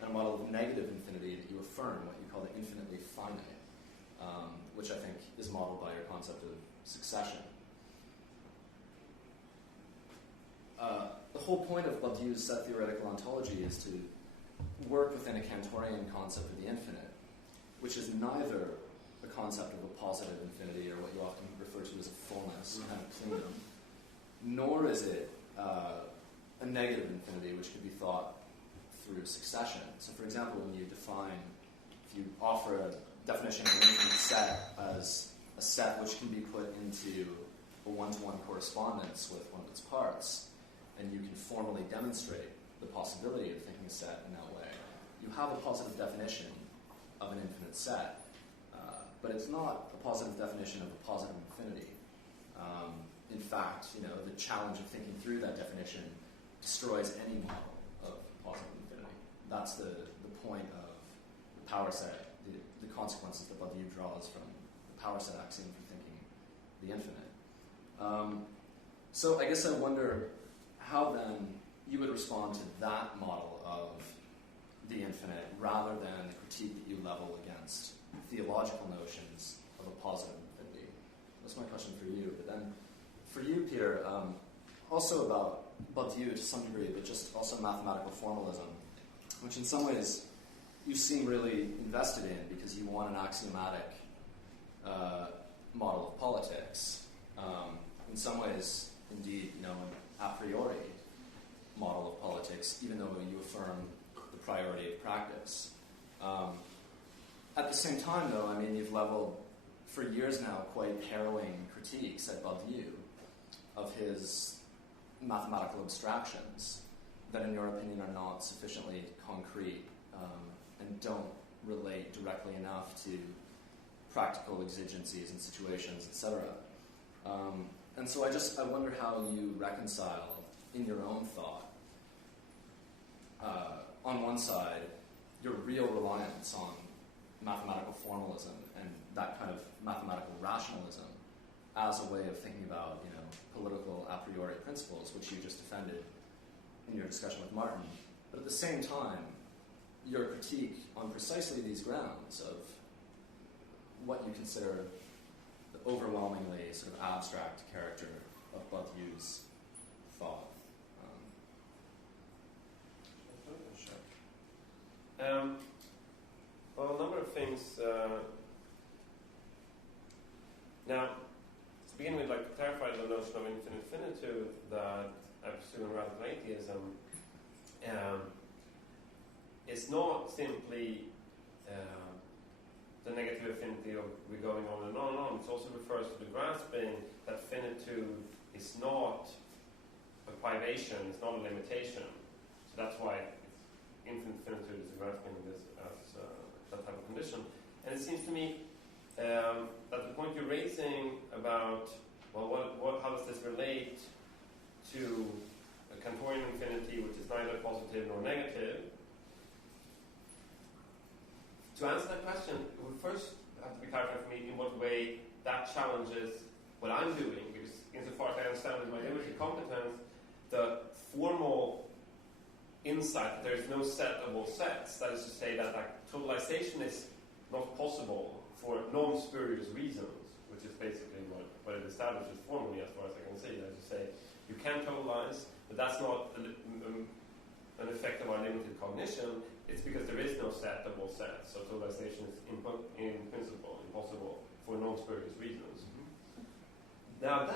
and a model of negative infinity that you affirm, what you call the infinitely finite, which I think is modeled by your concept of succession. The whole point of Bourdieu's set theoretical ontology is to work within a Cantorian concept of the infinite, which is neither the concept of a positive infinity or what you often refer to as a fullness, kind of plenum, nor is it a negative infinity, which could be thought through succession. So, for example, when you if you offer a definition of an infinite set as a set which can be put into a one-to-one correspondence with one of its parts, and you can formally demonstrate the possibility of thinking a set in that way, you have a positive definition of an infinite set. But it's not a positive definition of a positive infinity. In fact, the challenge of thinking through that definition destroys any model of positive infinity. That's the point of the power set, the consequences that Bourdieu draws from the power set axiom for thinking the infinite. So I guess I wonder how then you would respond to that model of the infinite rather than the critique that you level against theological notions of a positive infinity. That's my question for you. But then for you, Peter, also about Bourdieu to some degree, but just also mathematical formalism, which in some ways you seem really invested in because you want an axiomatic model of politics. In some ways, indeed, an a priori model of politics, even though you affirm the priority of practice. At the same time, though, you've leveled for years now quite harrowing critiques at Bourdieu of his mathematical abstractions that, in your opinion, are not sufficiently concrete and don't relate directly enough to practical exigencies and situations, etc. And so I wonder how you reconcile in your own thought, on one side, your real reliance on mathematical formalism and that kind of mathematical rationalism as a way of thinking about, political a priori principles, which you just defended in your discussion with Martin. But at the same time, your critique on precisely these grounds of what you consider the overwhelmingly sort of abstract character of Bourdieu's thought. Sure. Well, a number of things. Now, to begin with, to clarify the notion of infinite finitude that I pursue in radical atheism, it's not simply the negative affinity of we're going on and on and on. It also refers to the grasping that finitude is not a privation, it's not a limitation. So that's why infinite finitude is grasping this as that type of condition. And it seems to me that the point you're raising about, how does this relate to a Cantorian infinity, which is neither positive nor negative? To answer that question, it would first have to be clarified for me in what way that challenges what I'm doing, because insofar as I understand with my limited competence, the formal insight that there is no set of all sets, that is to say that totalization is not possible for non-spurious reasons, which is basically what it establishes formally as far as I can see. That is to say, you can totalize, but that's not an effect of our limited cognition. It's because there is no set of all sets, so totalization is in principle impossible for non-spurious reasons. Mm-hmm. Now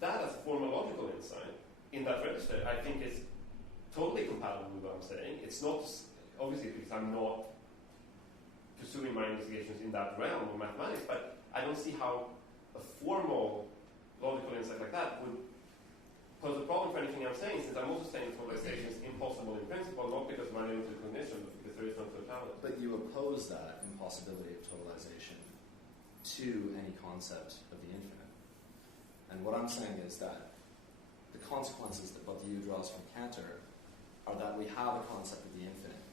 that as a formological insight in that register, I think is totally compatible with what I'm saying. It's not, obviously, because I'm not pursuing my investigations in that realm of mathematics, but I don't see how a formal logical insight like that would pose a problem for anything I'm saying, since I'm also saying totalization is impossible in principle, not because of my limited cognition, but because there is no totality. But you oppose that impossibility of totalization to any concept of the infinite. And what I'm saying is that the consequences that Bourdieu draws from Cantor are that we have a concept of the infinite,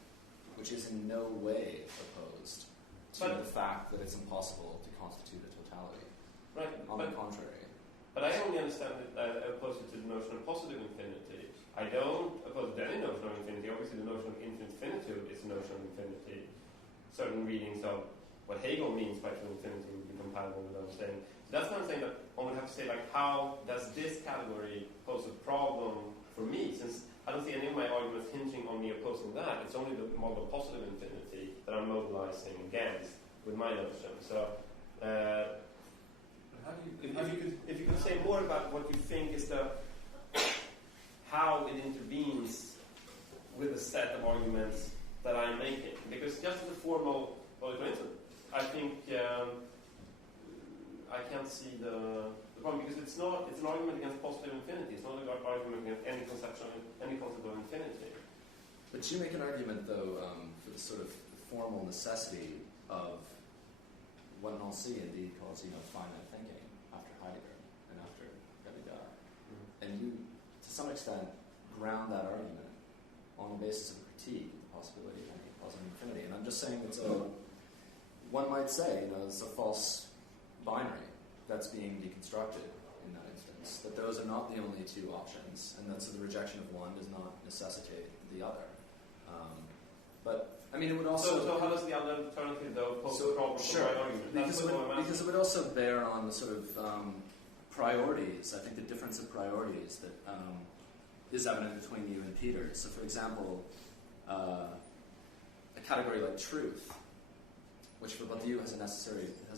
which is in no way opposed to the fact that it's impossible to constitute a totality. Right. On the contrary. But I only understand it opposed it to the notion of positive infinity. I don't oppose any notion of infinity. Obviously, the notion of infinite finitude is a notion of infinity. Certain readings of what Hegel means by true infinity would be compatible with what I'm saying. So that's what I'm saying, that one would have to say, how does this category pose a problem for me it's only the model of positive infinity that I'm mobilizing against with my notion. So, if you could say more about what you think is how it intervenes with the set of arguments that I'm making, because just as a formal logical instance, I think I can't see the problem, because it's an argument against positive infinity. It's not an argument against any concept of infinity. But you make an argument, though, for the sort of formal necessity of what Nancy indeed calls, finite thinking after Heidegger and after Derrida. And you, to some extent, ground that argument on the basis of a critique of the possibility of any positive infinity. And I'm just saying that one might say, it's a false binary that's being deconstructed in that instance, that those are not the only two options, and that so the rejection of one does not necessitate the other. But I mean, it would also. So how does the other alternative though pose a problem for my argument? Because it would also bear on the sort of priorities. I think the difference of priorities that is evident between you and Peter. So, for example, a category like truth, which for both of you has a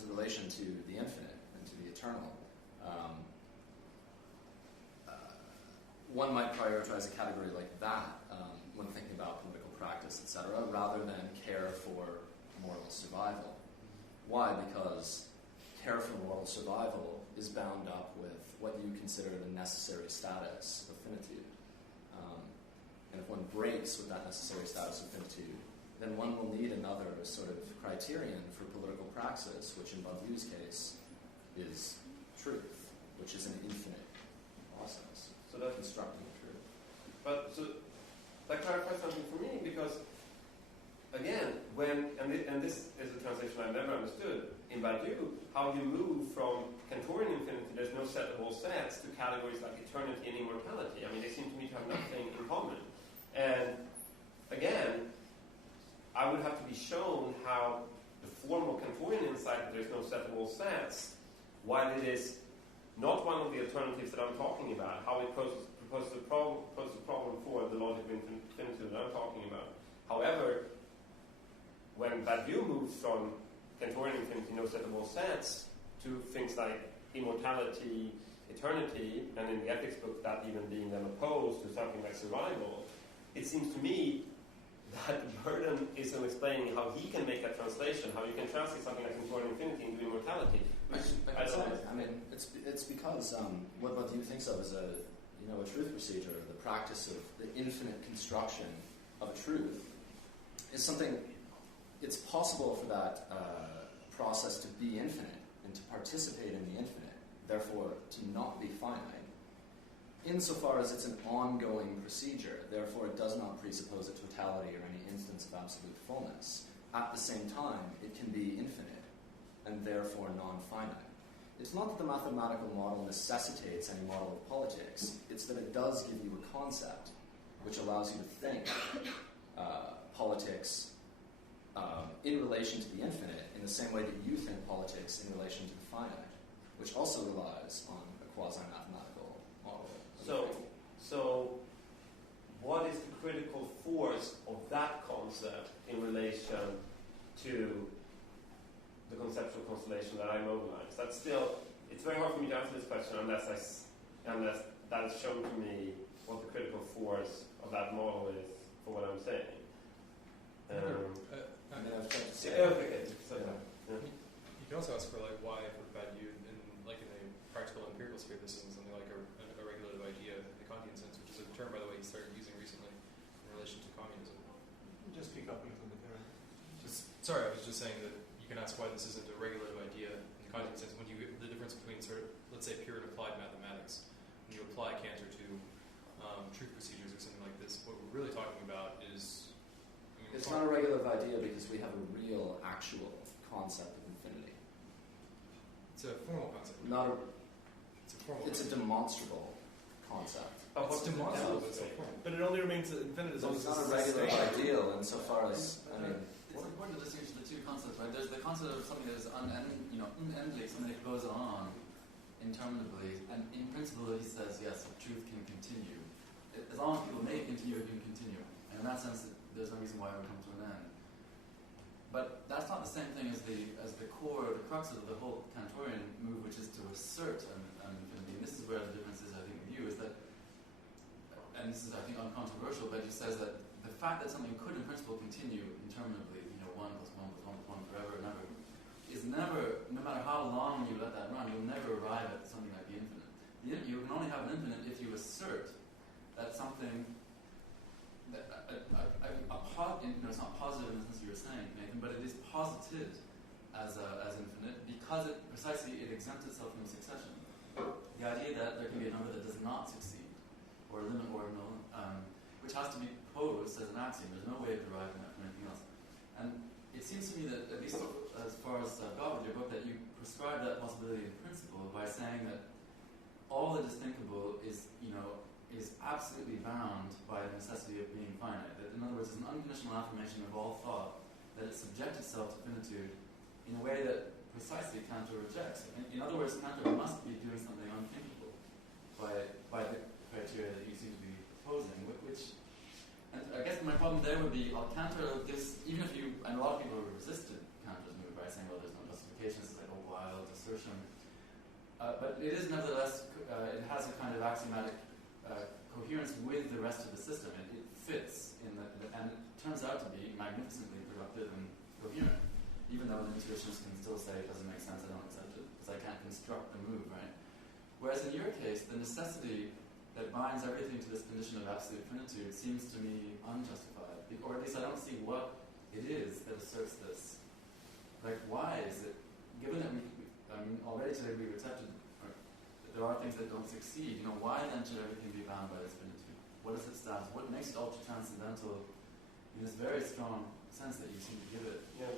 relation to the infinite and to the eternal. One might prioritize a category like that when thinking about political practice, etc., rather than care for moral survival. Why? Because care for moral survival is bound up with what you consider the necessary status of finitude. And if one breaks with that necessary status of finitude, then one will need another sort of criterion for political praxis, which in Badiou's case is truth, which is an infinite process. So that's constructing truth. But so that clarifies something for me, because again, and this is a transition I've never understood in Badiou, how you move from Cantorian infinity, there's no set of all sets, to categories like eternity and immortality. I mean, they seem to me to have nothing in common. And again, I would have to be shown how the formal Cantorian insight that there's no set of all sets, while it is not one of the alternatives that I'm talking about, how it proposes a problem for the logic of infinitude that I'm talking about. However, when Badiou moves from Cantorian infinity, no set of all sets, to things like immortality, eternity, and in the ethics book that even being then opposed to something like survival, it seems to me that the burden is in explaining how he can make that translation, how you can translate something like Cantorian infinity into immortality. I mean, it's because what Badiou thinks of as a truth procedure, the practice of the infinite construction of a truth, is something. It's possible for that process to be infinite and to participate in the infinite, therefore to not be finite, insofar as it's an ongoing procedure. Therefore, it does not presuppose a totality or any instance of absolute fullness. At the same time, it can be infinite and therefore non-finite. It's not that the mathematical model necessitates any model of politics. It's that it does give you a concept which allows you to think politics in relation to the infinite in the same way that you think politics in relation to the finite, which also relies on a quasi-mathematical model. So what is the critical force of that concept in relation to the conceptual constellation that I mobilize? That's still, it's very hard for me to answer this question unless that is shown to me what the critical force of that model is for what I'm saying. You can also ask for why for Badiou in a practical empirical sphere this isn't something like a regulative idea in the Kantian sense, which is a term by the way he started using recently in relation to communism. Just speak up a little bit there. Sorry, I was just saying that you can ask why this isn't a regulative idea in the Kantian sense when you get the difference between sort of, let's say, pure and applied mathematics. When you apply Cantor to truth procedures or something like this, what we're really talking about is it's not a regulative idea because we have a real, actual concept of infinity. It's a formal concept. It's a demonstrable concept. It's demonstrable, but it's a formal. But it only remains infinite as long as it's not a regular ideal insofar as, it's important to distinguish the two concepts, right? There's the concept of something that is unending, something that goes on interminably, and in principle he says, yes, truth can continue. As long as people make it continue, it can continue. And in that sense, there's no reason why it would come to an end. But that's not the same thing as the core, the crux of the whole Kantorian move, which is to assert an infinity. And this is where the difference is, I think, with you, is that, and this is, I think, uncontroversial, but he says that the fact that something could, in principle, continue interminably, 1 plus 1 plus 1 plus 1 forever and ever, is never, no matter how long you let that run, you'll never arrive at something like the infinite. You can only have an infinite if you assert that something, that it's not positive in the sense you were saying, Nathan, but it is posited as infinite because it exempts itself from succession. The idea that there can be a number that does not succeed, or a limit ordinal, which has to be posed as an axiom. There's no way of deriving that from anything else. And it seems to me that, at least as far as I've got with your book, that you prescribe that possibility in principle by saying that all that is thinkable is absolutely bound by the necessity of being finite. That, in other words, it's an unconditional affirmation of all thought that it subjects itself to finitude in a way that precisely Cantor rejects. In other words, Cantor must be doing something unthinkable by the criteria that you seem to be proposing, which, and I guess my problem there would be, Cantor gives, even if you, and a lot of people resisted Cantor's move by saying, well, there's no justification, it's like a wild assertion. But it is nevertheless, it has a kind of axiomatic coherence with the rest of the system. It fits in and it turns out to be magnificently productive and coherent, even though an intuitionist can still say it doesn't make sense, I don't accept it, because I can't construct the move, right? Whereas in your case, the necessity that binds everything to this condition of absolute finitude seems to me unjustified, or at least I don't see what it is that asserts this. Like, why is it, given that already today we've accepted there are things that don't succeed, why then should everything be bound by this finitude? What is its status? What makes it ultra-transcendental in this very strong sense that you seem to give it? Yeah.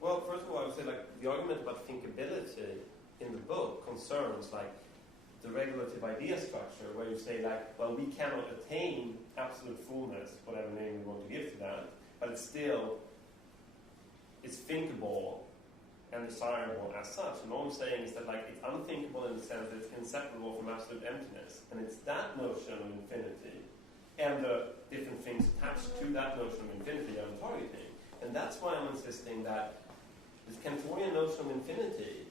Well, first of all, I would say, the argument about thinkability in the book concerns, the regulative idea structure, where you say, well, we cannot attain absolute fullness, whatever name we want to give to that, but it's thinkable and desirable as such. And all I'm saying is that it's unthinkable in the sense that it's inseparable from absolute emptiness. And it's that notion of infinity and the different things attached to that notion of infinity I'm targeting. And that's why I'm insisting that this Kantorian notion of infinity,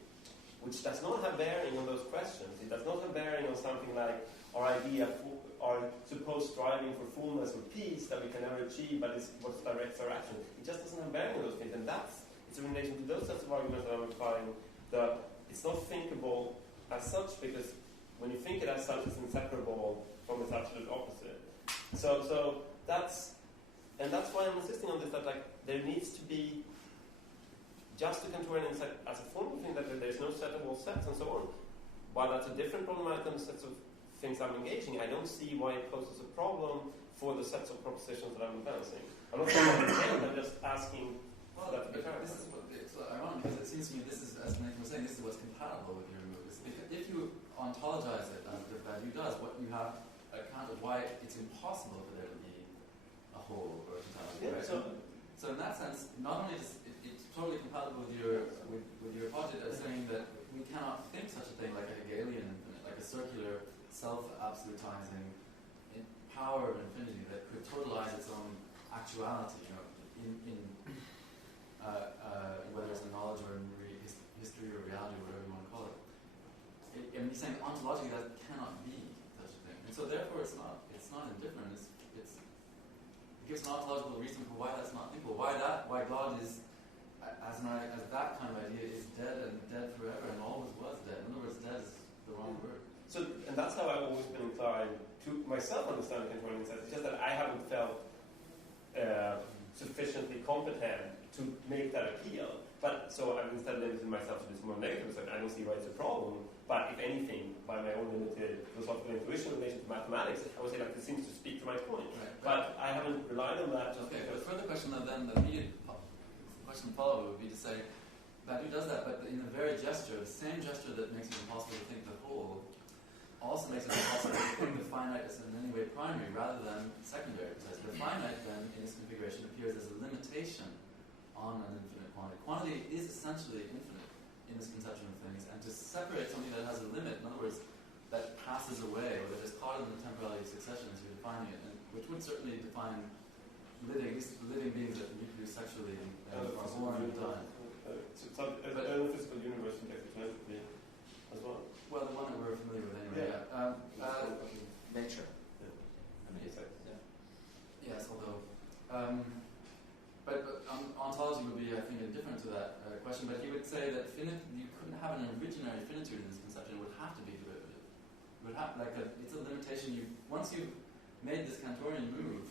which does not have bearing on those questions, it does not have bearing on something like our idea, our supposed striving for fullness or peace that we can never achieve, but it's what directs our action. It just doesn't have bearing on those things. And it's in relation to those sets of arguments that I'm applying, that it's not thinkable as such, because when you think it as such, it's inseparable from its absolute opposite. So that's why I'm insisting on this, that there needs to be just a Kantorian as a formal thing, that there's no set of all sets and so on. While that's a different problematic than the sets of things I'm engaging, I don't see why it poses a problem for the sets of propositions that I'm advancing. I'm not saying I'm just asking. Well, this is it's ironic, because it seems to me this is, as Nathan was saying, this is what's compatible with your move. If you ontologize it, as the value does, what you have account of why it's impossible for there to be a whole or a totality. Yeah, right? So in that sense, not only is it's totally compatible with your project as saying that we cannot think such a thing like a Hegelian infinite, like a circular, self-absolutizing power of infinity that could totalize its own actuality, whether it's a knowledge or in history or reality or whatever you want to call it. And he's saying ontologically that cannot be such a thing. And so therefore it's not indifferent. It gives an ontological reason for why that's not thinkable. Why God is, as that kind of idea, is dead and dead forever and always was dead. In other words, dead is the wrong word. So, and that's how I've always been inclined to myself understand Kantorian sense. It's just that I haven't felt sufficiently competent to make that appeal. But so I've instead limited myself to this more negative side. I don't see why it's a problem. But if anything, by my own limited philosophical intuition in relation to mathematics, I would say this seems to speak to my point. Right. But I haven't relied on that. Okay. The further question then, the immediate question to follow would be to say, Badu does that, but in the very gesture, the same gesture that makes it impossible to think the whole, also makes it impossible to think the finite as in any way primary rather than secondary. Precisely. The finite then, in its configuration, appears as a limitation on an infinite quantity. Quantity is essentially infinite in this conception of things, and to separate something that has a limit, in other words, that passes away, or that is caught in the temporality of succession as you're defining it, and which would certainly define living beings that reproduce sexually are born and die. So it's like a physical universe technically as well. Well, the one that we're familiar with anyway. Nature. Yes, although, but ontology would be, I think, indifferent to that question. But he would say that you couldn't have an originary finitude in this conception. It would have to be derivative. It would have it's a limitation. Once you've made this Cantorian move,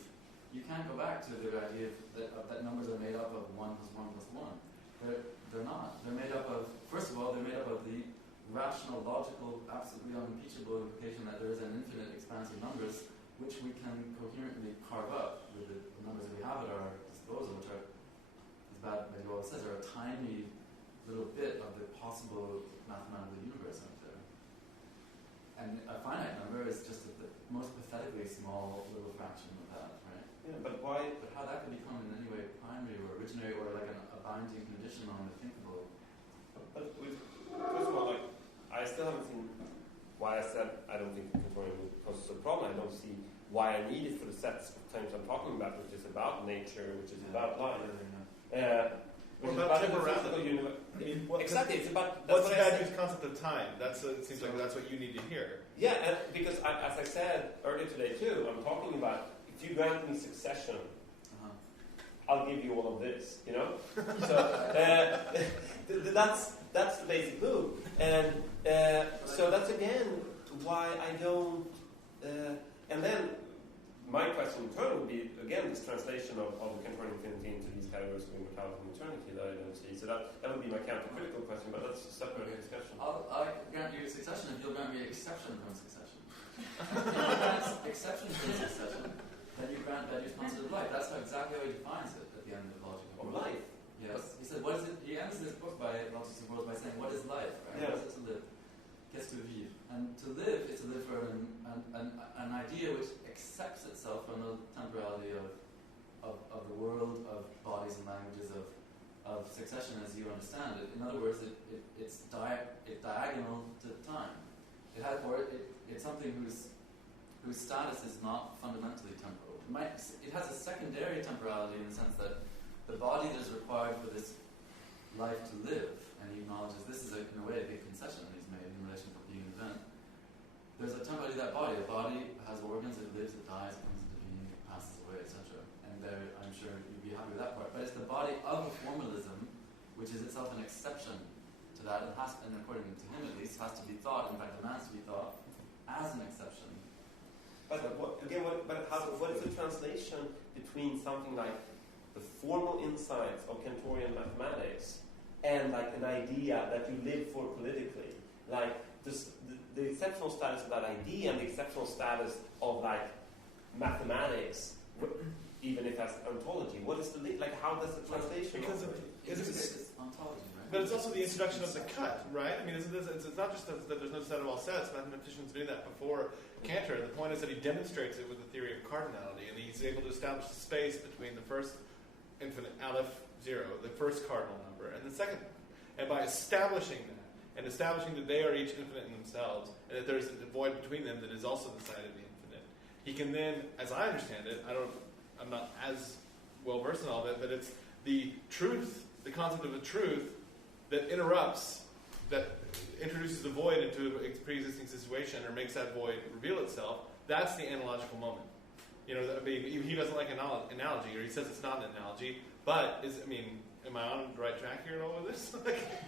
you can't go back to the idea that numbers are made up of 1 plus 1 plus 1. They're not. They're made up of, first of all, they're made up of the rational, logical, absolutely unimpeachable implication that there is an infinite expanse of numbers which we can coherently carve up with the numbers that we have at our disposal, which are, as Bad you always says, are a tiny little bit of the possible mathematical universe out there. And a finite number is just the most pathetically small little fraction of that, right? Yeah, but why? But how that could become in any way primary or originary or like a binding condition on the thinkable. But first of all, I still haven't seen why I said I don't think Cantorian poses a problem. I don't see why I need it for the sets of terms I'm talking about, which is about nature, which is about life. Which is about the physical universe. Exactly, it's about... What's Badger's concept of time? It seems like that's what you need to hear. Yeah, because as I said earlier today too, I'm talking about if you grant me succession, I'll give you all of this, you know? So that's the basic move. And so that's again why I don't... and then my question in turn would be, again, this translation of the Cantorian infinity into these categories of immortality and eternity that I don't see. So that would be my counter-critical question, but that's a separate discussion. I'll grant you succession if you'll grant me exception from succession. Exception from succession, then you grant Badger's concept of life. That's exactly how he defines it at the end of Logic of life. Yes. He said, what is it? He ends this book by Logic of Worlds by saying, what is life? Right? Yeah. What is it to live? Qu'est-ce que vivre? And to live is to live for an idea which accepts itself from the temporality of the world, of bodies and languages, of succession as you understand it. In other words, it's diagonal to time. It's something whose status is not fundamentally temporal. It has a secondary temporality in the sense that the body that is required for this life to live, and he acknowledges this is in a way a big concession that he's made in relation to being an event. There's a temporality of that body. The body has organs, it lives, it dies, it comes into being, it passes away, etc. And I'm sure you'd be happy with that part. But it's the body of formalism, which is itself an exception to that, and according to him at least, has to be thought, in fact demands to be thought, as an exception. But what is the translation between something like the formal insights of Cantorian mathematics and like an idea that you live for politically? Like the exceptional status of that idea and the exceptional status of like mathematics, even if that's ontology. What is how does the translation operate? It's ontology, right? But it's also the introduction of the cut, right? I mean, it's not just that there's no set of all sets. Mathematicians do that before Cantor. The point is that he demonstrates it with the theory of cardinality, and he's able to establish the space between the first infinite aleph 0, the first cardinal number, and the second one. And by establishing that, and establishing that they are each infinite in themselves, and that there's a void between them that is also the side of the infinite, he can then, as I understand it, I'm not as well versed in all of it, but it's the truth, the concept of a truth that interrupts, that introduces a void into a pre-existing situation or makes that void reveal itself. That's the analogical moment. You know, he doesn't like analogy, or he says it's not an analogy. But am I on the right track here in all of this?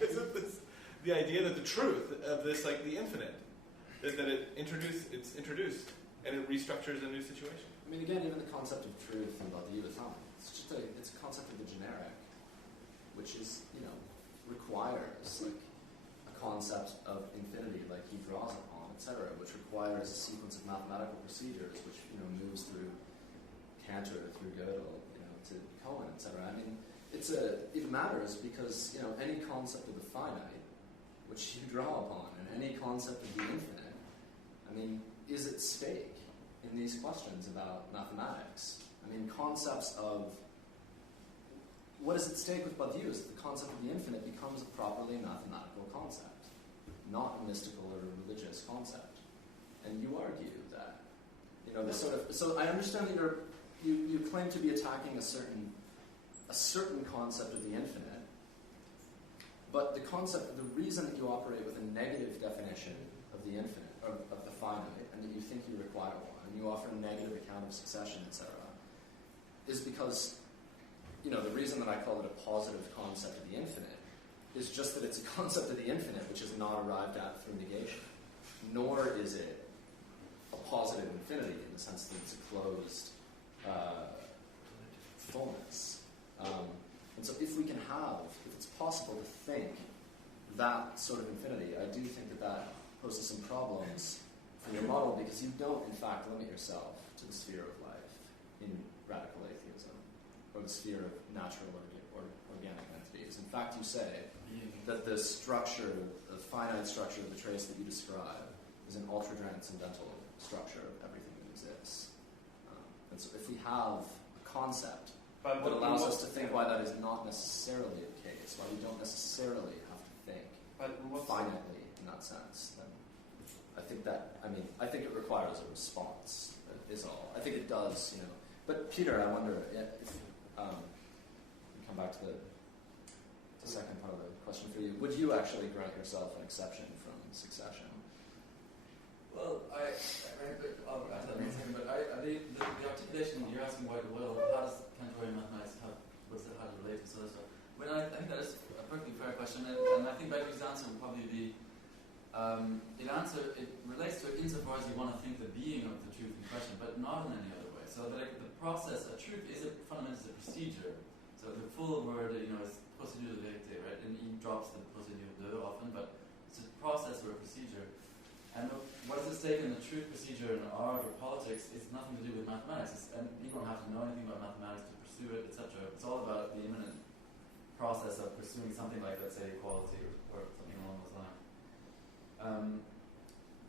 Isn't this the idea that the truth of this, like the infinite, that it's introduced and it restructures a new situation? I mean, again, even the concept of truth and badiou is not. It's a concept of the generic, which is, requires like a concept of infinity, like he draws upon, etc., which requires a sequence of mathematical procedures, which moves through Cantor, through Gödel, to Cohen, etc. I mean, it matters because any concept of the finite, which you draw upon, and any concept of the infinite, is at stake in these questions about mathematics. Concepts of what is at stake with Badiou is that the concept of the infinite becomes a properly mathematical concept, not a mystical or religious concept. And you argue that, this sort of. So I understand that you're you claim to be attacking a certain concept of the infinite, but the reason that you operate with a negative definition of the infinite, of the finite, and that you think you require one, and you offer a negative account of succession, etc., is because, the reason that I call it a positive concept of the infinite is just that it's a concept of the infinite which is not arrived at through negation. Nor is it a positive infinity in the sense that it's a closed fullness. And so if it's possible to think that sort of infinity, I do think that poses some problems for your model, because you don't, in fact, limit yourself to the sphere of life in radical atheism, or the sphere of natural or organic entities. In fact, you say that the structure, the finite structure of the trace that you describe, is an ultra-transcendental structure of everything that exists. And so if we have a concept that allows us to think why that is not necessarily the case, why we don't necessarily have to think finitely in that sense, then I think it requires a response, is all. I think it does, But Peter, I wonder if we come back to the second part of the question for you. Would you actually grant yourself an exception from succession? Well, the articulation, you're asking why, how does Cantorian mathematics how to relate to sort of stuff? I think that is a perfectly fair question, and I think Becky's answer would probably be, it relates to it insofar as you want to think the being of the truth in question, but not in any other way. So the process, a truth is fundamentally a procedure. So the full word, is procédure de vérité, right? And he drops the procédure de often, but it's a process or a procedure. And what is at stake in the truth procedure in art or politics is nothing to do with mathematics. And you don't have to know anything about mathematics to pursue it, etc. It's all about the imminent process of pursuing something like, let's say, equality or something along those lines.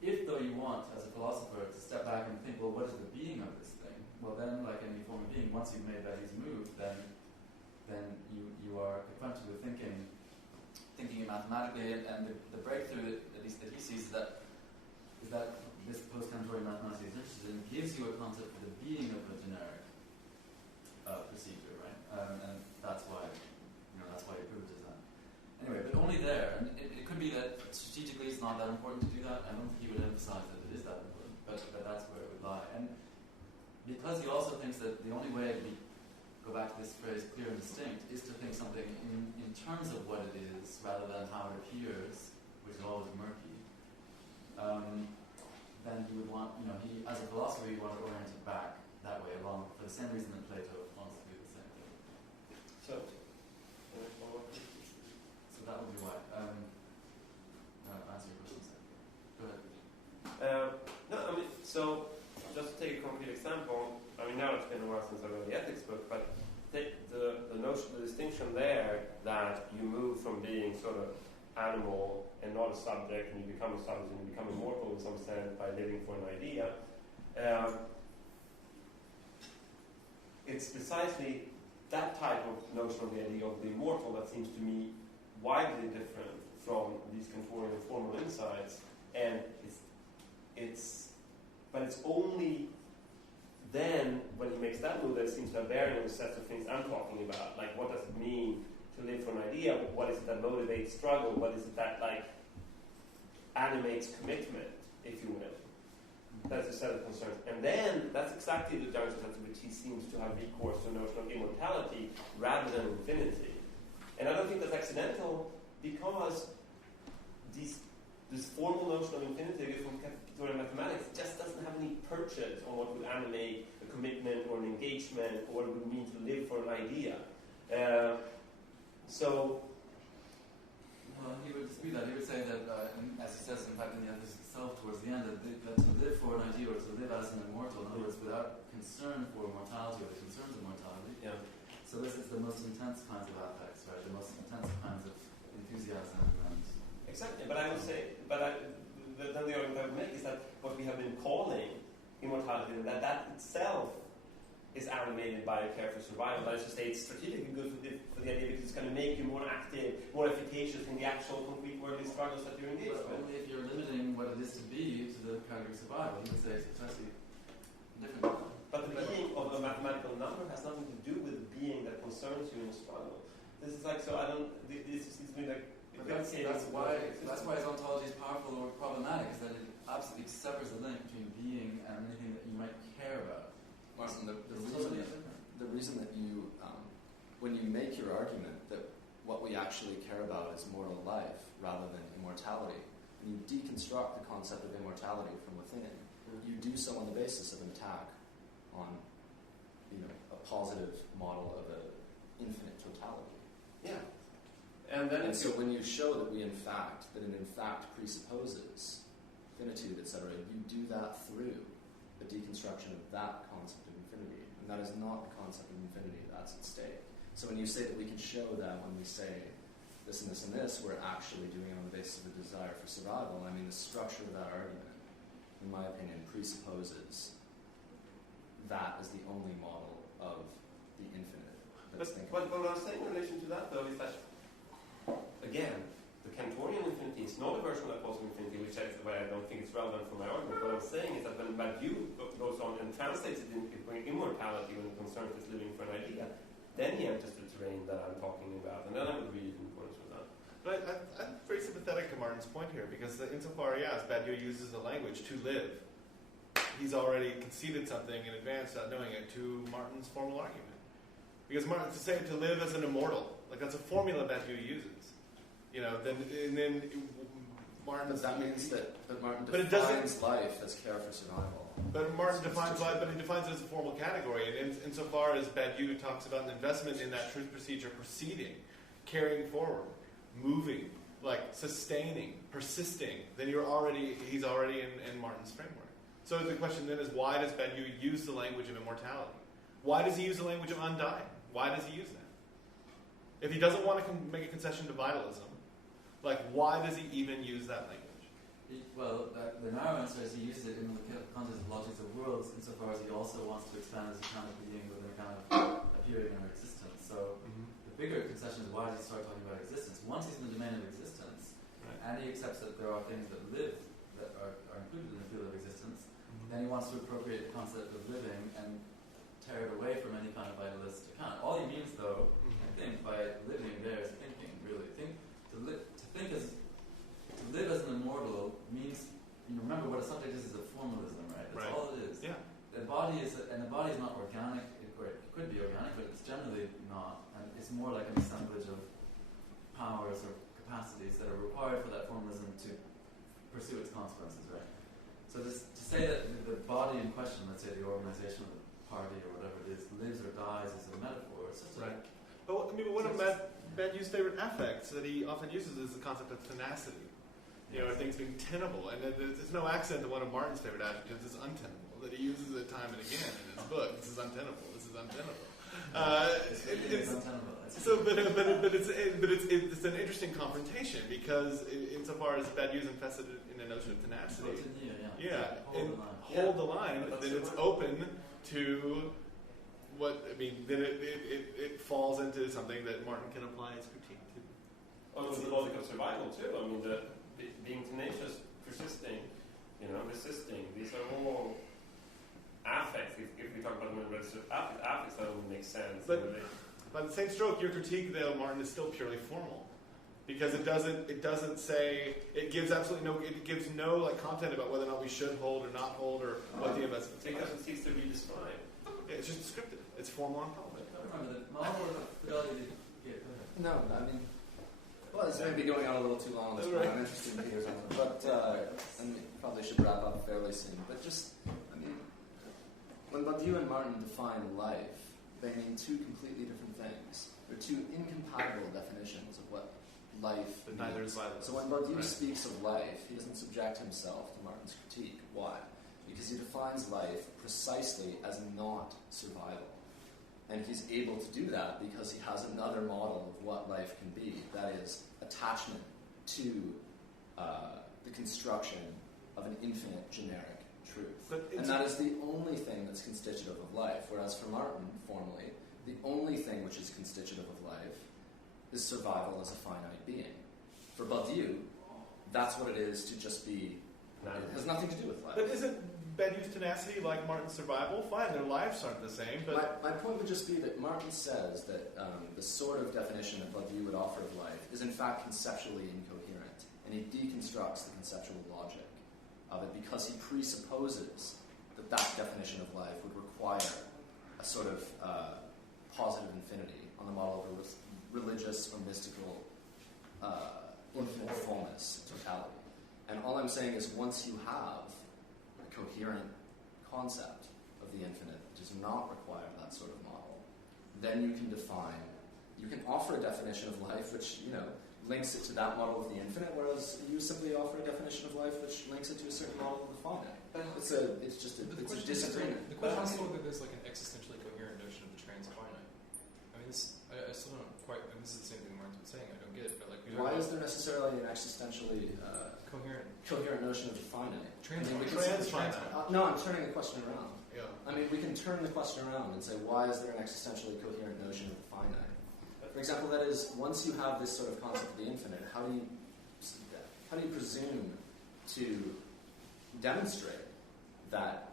If, though, you want, as a philosopher, to step back and think, well, what is the being of this thing? Well, then, like any form of being, once you've made Betty's move, then you are confronted with thinking it mathematically, and the breakthrough, at least that he sees, is that this post-Cantorian mathematics is interested in gives you a concept for the being of a generic procedure, right? And that's why he privileges that. Anyway, but only there. And it could be that strategically it's not that important to do that. I don't think he would emphasize that it is that important, but that's where it would lie. And because he also thinks that the only way we go back to this phrase clear and distinct is to think something in terms of what it is rather than how it appears, which is always murky. Then he would want, he as a philosopher, he would want to orient it back that way along for the same reason that Plato wants to do the same thing. So that would be why. Answer your question, sir. Go ahead. So just to take a concrete example, now it's been a while since I read the ethics book, but take the distinction there that you move from being sort of animal and not a subject, and you become a subject and you become immortal in some sense by living for an idea. It's precisely that type of notion of the idea of the immortal that seems to me widely different from these Cantorian formal insights, and it's only then when he makes that move that it seems to have bearing on the sets of things I'm talking about, like what does it mean to live for an idea? What is it that motivates struggle? What is it that animates commitment, if you will? That's a set of concerns. And then that's exactly the junction at which he seems to have recourse to a notion of immortality rather than infinity. And I don't think that's accidental, because this formal notion of infinity from Cantorian mathematics just doesn't have any purchase on what would animate a commitment or an engagement or what it would mean to live for an idea. He would dispute that. He would say that, as he says, in fact, in the ethics itself, towards the end, that to live for an idea or to live as an immortal, in other words, without concern for mortality or the concerns of mortality. Yeah. So this is the most intense kinds of affects, right? The most intense kinds of enthusiasm and. Exactly. But I would say, then the argument I would make is that what we have been calling immortality, that itself is animated by a care for survival. That is to say, it's strategically good for the idea because it's going to make you more active, more efficacious in the actual concrete worldly struggles that you're engaged with. Only if you're limiting what it is to be to the category of survival, you would say it's precisely different. But the being of a mathematical survival. This is like, so I don't, this seems to me like, that's why his ontology is powerful or problematic, is that it absolutely severs the link between being and anything that you might care about. Martin, the reason that you, when you make your argument that what we actually care about is mortal life rather than immortality, when you deconstruct the concept of immortality from within, you do so on the basis of an attack on, a positive model of an infinite totality. Yeah. And so when you show that it in fact presupposes finitude, etc., you do that through the deconstruction of that concept of infinity. And that is not the concept of infinity that's at stake. So when you say that we can show that when we say this and this and this, we're actually doing it on the basis of a desire for survival, I mean, the structure of that argument, in my opinion, presupposes that as the only model of the infinite. But what I'm saying in relation to that, though, is that, again, the Cantorian infinity is not a version of that positive infinity, which is why I don't think it's relevant for my argument. What I'm saying is that when Badiou goes on and translates it into immortality when it concerns this living for an idea, then he enters the terrain that I'm talking about, and then I would read it in accordance with that. But I'm very sympathetic to Martin's point here, because insofar, as Badiou uses the language to live, he's already conceded something in advance without knowing it to Martin's formal argument. Because Martin, to say to live as an immortal, like that's a formula Badiou uses. Then Martin. But that means that Martin defines life as care for survival. But Martin defines life, but he defines it as a formal category. And insofar as Badiou talks about an investment in that truth procedure proceeding, carrying forward, moving, like sustaining, persisting, then he's already in Martin's framework. So the question then is, why does Badiou use the language of immortality? Why does he use the language of undying? Why does he use that? If he doesn't want to make a concession to vitalism, why does he even use that language? The narrow answer is he uses it in the context of logics of worlds, insofar as he also wants to expand as a kind of being within a kind of appearing in our existence. So the bigger concession is, why does he start talking about existence? Once he's in the domain of existence, and he accepts that there are things that live, that are included in the field of existence, then he wants to appropriate the concept of living and tear it away from any kind of vitalist account. All he means, though, I think, by living there is thinking, really. To live as an immortal means, remember what a subject is a formalism, right? That's all it is. Yeah. The body is not organic, it could be organic, but it's generally not. And it's more like an assemblage of powers or capacities that are required for that formalism to pursue its consequences, right? So to say that the body in question, let's say the organization of the party or whatever it is, lives or dies is a metaphor. It's just right. But one of Badiou's favorite affects that he often uses is the concept of tenacity. Things being tenable. And there's no accent to one of Martin's favorite adjectives is untenable, that he uses it time and again in his book. This is untenable. This is untenable. It's untenable. It's an interesting confrontation, because insofar as Badiou's invested in a notion of tenacity, hold the line, then it's open to then it falls into something that Martin can apply his critique to. Well, it's the logic of survival too. I mean, being tenacious, persisting, resisting. These are all affects. If we talk about them in register affects, that would make sense. But by the same stroke, your critique, though, Martin, is still purely formal, because it doesn't say, it gives no content about whether or not we should hold or not hold, or what the investment is. Because it seeks to be described. It's just descriptive. It's formal on top. Remember the model of fidelity. No, this may be going on a little too long on this point. I'm interested in hearing something, but and we probably should wrap up fairly soon. But when Badiou and Martin define life, they mean two completely different things. They're two incompatible definitions of what life means. Neither is vital. So when Badiou speaks of life, he doesn't subject himself to Martin's critique. Why? Because he defines life precisely as not survival. And he's able to do that because he has another model of what life can be. That is, attachment to the construction of an infinite generic truth. And that is the only thing that's constitutive of life. Whereas for Martin, formally, the only thing which is constitutive of life is survival as a finite being. For Badiou, that's what it is to just be. It has nothing to do with life. But isn't bed use tenacity like Martin's survival, fine, their lives aren't the same. But my point would just be that Martin says that the sort of definition of what you would offer of life is in fact conceptually incoherent, and he deconstructs the conceptual logic of it because he presupposes that definition of life would require a sort of positive infinity on the model of a religious or mystical infinite fullness, totality. And all I'm saying is once you have a coherent concept of the infinite that does not require that sort of model, then you can offer a definition of life which, links it to that model of the infinite, whereas you simply offer a definition of life which links it to a certain model of the finite. It's a disagreement. The question is whether there's like an existentially coherent notion of the transfinite. I mean, I still don't quite, and this is the same thing Martin's been saying, I don't get it, but like... Why is there necessarily an existentially coherent notion of the finite? Transfinite. No, I'm turning the question around. Yeah. I mean, we can turn the question around and say, why is there an existentially coherent notion of the finite? For example, that is, once you have this sort of concept of the infinite, how do you presume to demonstrate that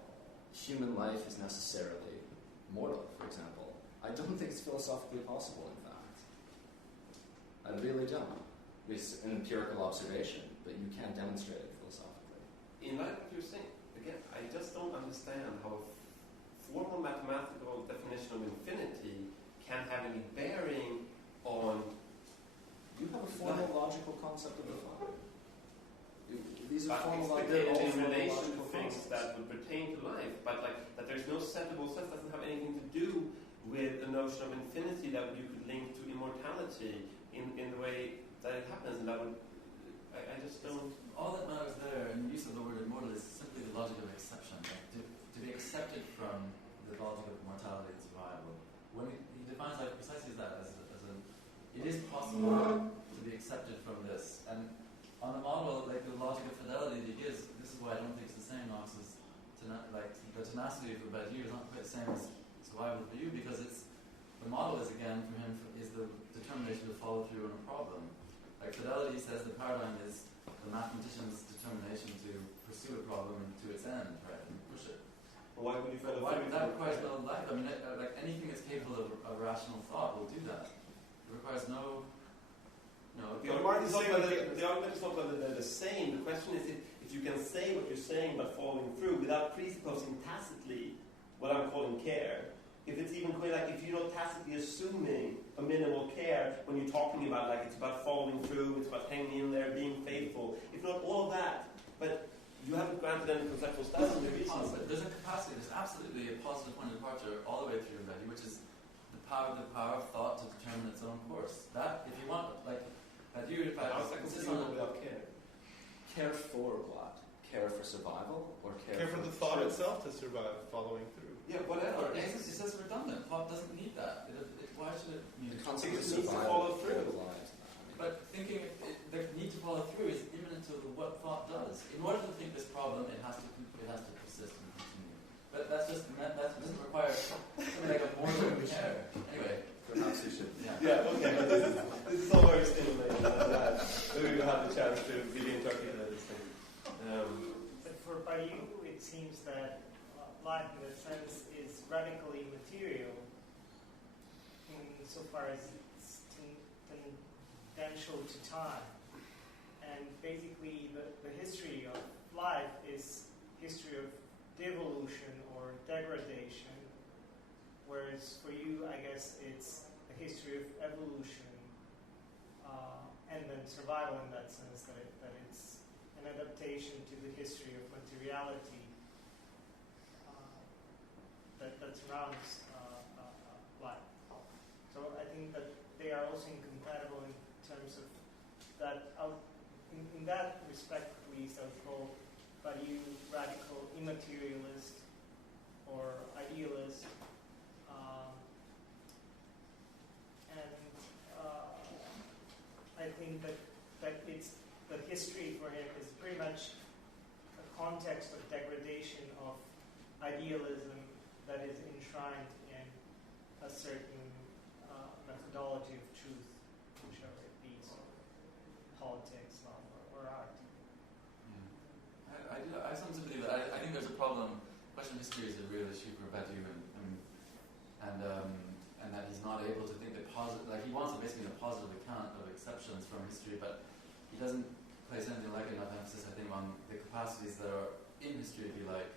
human life is necessarily mortal, for example? I don't think it's philosophically possible, in fact. I really don't. It's an empirical observation, but you can't demonstrate it philosophically. In light of what you're saying, again, I just don't understand how a formal mathematical definition of infinity can have any bearing on... You have a formal logical concept of the finite. These are but formal in relation to things concepts that would pertain to life, but like that there's no settable sense, doesn't have anything to do with the notion of infinity that you could link to immortality in the way that it happens, and that would... I just don't... All that matters there, in the use of the word immortal, is simply the logic of exception. Like to be accepted from the logic of mortality and survival. When he defines life precisely as that, it is possible to be accepted from this. And on the model, like the logic of fidelity that he gives, this is why I don't think it's the same, Knox, as the tenacity of the Badiou is not quite the same as survival for you, because the model is, again, for him, is the determination to follow through on a problem. Like fidelity says the paradigm is the mathematician's determination to pursue a problem to its end, right, and push it. Well, why would you follow through? That requires no life. I mean, like anything that's capable of rational thought will do that. It requires no. The argument is not whether they're the same. The question is if you can say what you're saying but following through without presupposing tacitly what I'm calling care. If it's even quite like if you're not tacitly assuming a minimal care when you're talking about like it's about following through, it's about hanging in there, being faithful. If not all of that, but you haven't granted any conceptual status in the reasons. There's a capacity. There's absolutely a positive point of departure all the way through value, which is the power of thought to determine its own course. That, if you want, like, that you, if I insist on it without care. Care for what? Care for survival, or care for the thought itself to survive, following through. Yeah, whatever. It's just redundant. Thought doesn't need that. Why should it need the concept of needs to survival follow through? But thinking the need to follow through is imminent to what thought does. In order to think this problem, it has to persist and continue. But that doesn't require something like a moral care. Anyway, perhaps we should. Yeah. Okay. This is all very stimulating. Maybe we'll have the chance to begin talking about this thing. But for Badiou, it seems that life, in a sense, is radically material insofar as it's tangential to time. And basically, the history of life is history of devolution or degradation, whereas for you, I guess, it's a history of evolution and then survival in that sense, that it's an adaptation to the history of materiality that surrounds life. So I think that they are also incompatible in terms of that. In that respect, at least, I would call Badiou radical immaterialist or idealist. I think that it's the history for him is pretty much a context of degradation of idealism that is enshrined in a certain methodology of truth, whichever it be, so politics, or art. I have some sympathy, but I think there's a problem history is a real issue for Badiou, and that he's not able to think that positive. Like he wants basically a positive account of exceptions from history, but he doesn't place anything like enough emphasis, I think, on the capacities that are in history, if you like,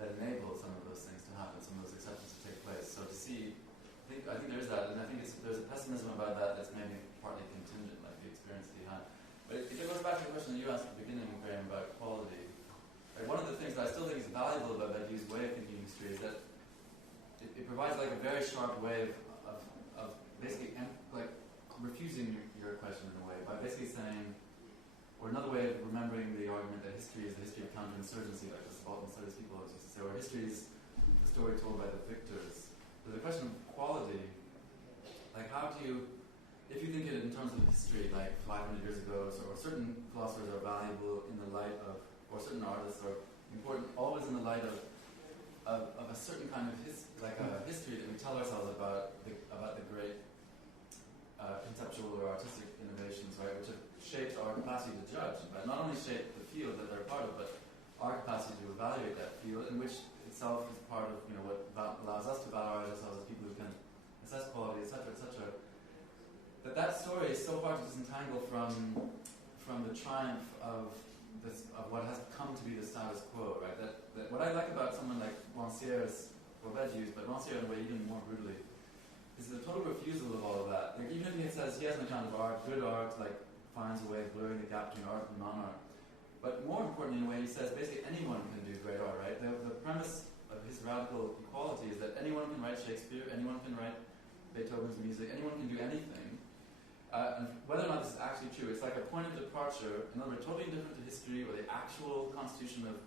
that enable some of those things to happen, some of those exceptions to take place. So to see, I think there is that, and I think there's a pessimism about that that's maybe partly contingent, like the experience that he had. But if it goes back to the question that you asked at the beginning, Graham, about quality, like one of the things that I still think is valuable about Badiou's way of thinking history is that it provides like a very sharp way of basically like refusing your question in a way by basically saying, or another way of remembering the argument that history is the history of counterinsurgency, like the subaltern studies people always used to say, or history is the story told by the victors. But the question of quality, like how do you, if you think it in terms of history, like 500 years ago, or certain philosophers are valuable in the light of, or certain artists are important always in the light of a certain kind of history that we tell ourselves about the great conceptual or artistic innovations, right, which have shaped our capacity to judge, but not only shaped the field that they're part of, but our capacity to evaluate that field, in which itself is part of what allows us to valorize ourselves as people who can assess quality, etc., etc. That story is so hard to disentangle from the triumph of what has come to be the status quo, right? That what I like about someone like Rancière's, or Badiou's, but Rancière in a way even more brutally, is the total refusal of all of that. Like even if he says he has an account of art, good art, like finds a way of blurring the gap between art and non-art. But more importantly, in a way, he says basically anyone can do great art, right? The premise of his radical equality is that anyone can write Shakespeare, anyone can write Beethoven's music, anyone can do anything. And whether or not this is actually true, it's like a point of departure, in other words, totally different to history or the actual constitution of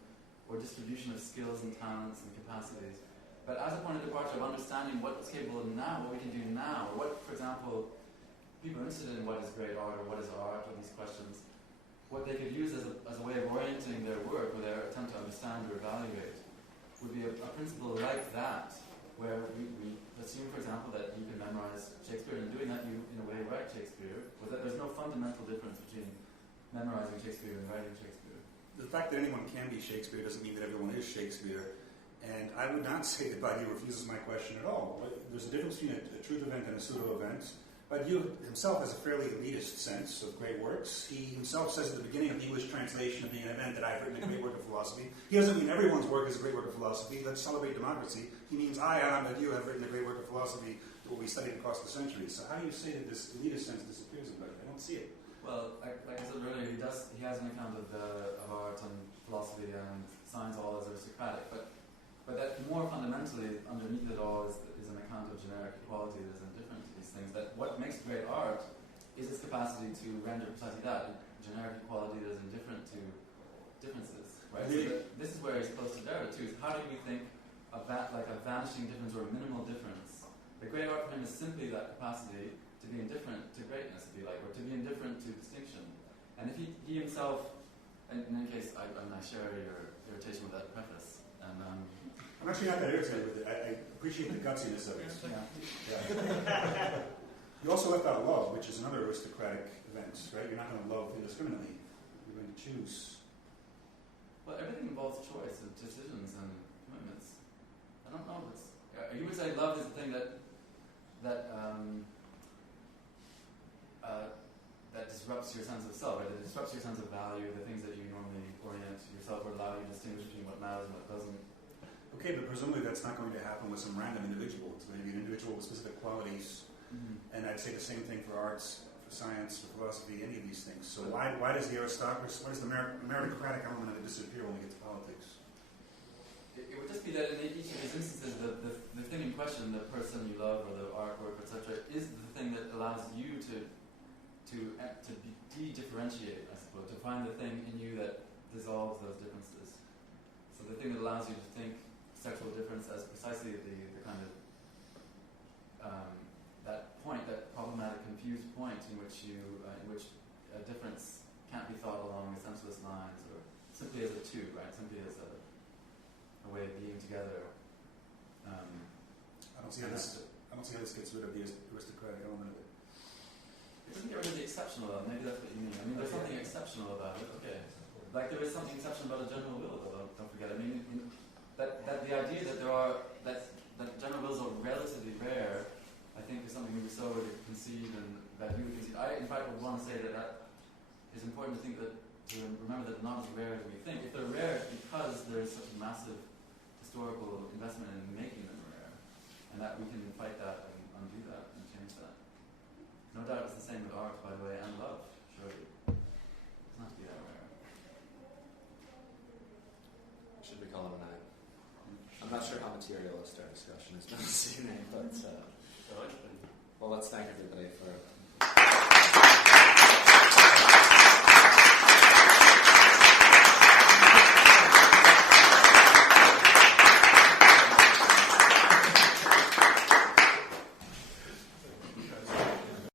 or distribution of skills and talents and capacities. But as a point of departure of understanding what's capable of now, what we can do now, or what, for example, people interested in what is great art or what is art, or these questions, what they could use as a way of orienting their work or their attempt to understand or evaluate would be a principle like that, where we assume, for example, that you can memorize Shakespeare, and doing that you, in a way, write Shakespeare, or that there's no fundamental difference between memorizing Shakespeare and writing Shakespeare. The fact that anyone can be Shakespeare doesn't mean that everyone is Shakespeare. And I would not say that Badiou refuses my question at all. There's a difference between a truth event and a pseudo-event. Badiou himself has a fairly elitist sense of great works. He himself says at the beginning of the English translation of being an event that I've written a great work of philosophy. He doesn't mean everyone's work is a great work of philosophy. Let's celebrate democracy. He means I, Adam Badiou, have written a great work of philosophy that will be studied across the centuries. So how do you say that this elitist sense disappears about it? I don't see it. Well, like I said earlier, he has an account of art and philosophy and science all as aristocratic, but that more fundamentally, underneath it all, is an account of generic equality that is indifferent to these things. That what makes great art is its capacity to render precisely that, generic equality that is indifferent to differences. Right? So this is where he's close to Derrida too. Is how do we think of that like a vanishing difference or a minimal difference? The great art for him is simply that capacity to be indifferent to greatness, if you like, or to be indifferent to distinction. And if he himself, in any case, I share your irritation with that preface. And I'm actually not that irritated with it. I appreciate the gutsiness of it. Yeah. You also left out love, which is another aristocratic event, right? You're not going to love indiscriminately. You're going to choose. Well, everything involves choice and decisions and commitments. I don't know if it's... You would say love is the thing that disrupts your sense of self, right? That disrupts your sense of value, the things that you normally orient yourself or allow you to distinguish between what matters and what doesn't. Okay, but presumably that's not going to happen with some random individual. It's going to be an individual with specific qualities. Mm-hmm. And I'd say the same thing for arts, for science, for philosophy, any of these things. So why does the aristocracy, why does the meritocratic element of it disappear when we get to politics? It would just be that in each of these instances, the thing in question, the person you love or the artwork, etc., is the thing that allows you to de-differentiate, I suppose, to find the thing in you that dissolves those differences. So the thing that allows you to think sexual difference as precisely the kind of that point, that problematic, confused point in which a difference can't be thought along senseless lines, or simply as a two, right? Simply as a way of being together. I don't see how this gets rid of the aristocratic element of it. It doesn't get rid of the exceptional element. Maybe that's what you mean. I mean, there's something exceptional about it. Okay, like there is something exceptional about a general will, though. Don't forget. I mean, that the idea that that general wills are relatively rare, I think, is something Rousseau would concede and that you would concede. I, in fact, would want to say that it's important to remember that they're not as rare as we think. If they're rare, it's because there's such a massive historical investment in making them rare, and that we can fight that and undo that and change that. No doubt it's the same with art, by the way, and love, surely. It's not to be that rare. Should we call him a night? I'm not sure how materialist our discussion is this evening, but well, let's thank everybody for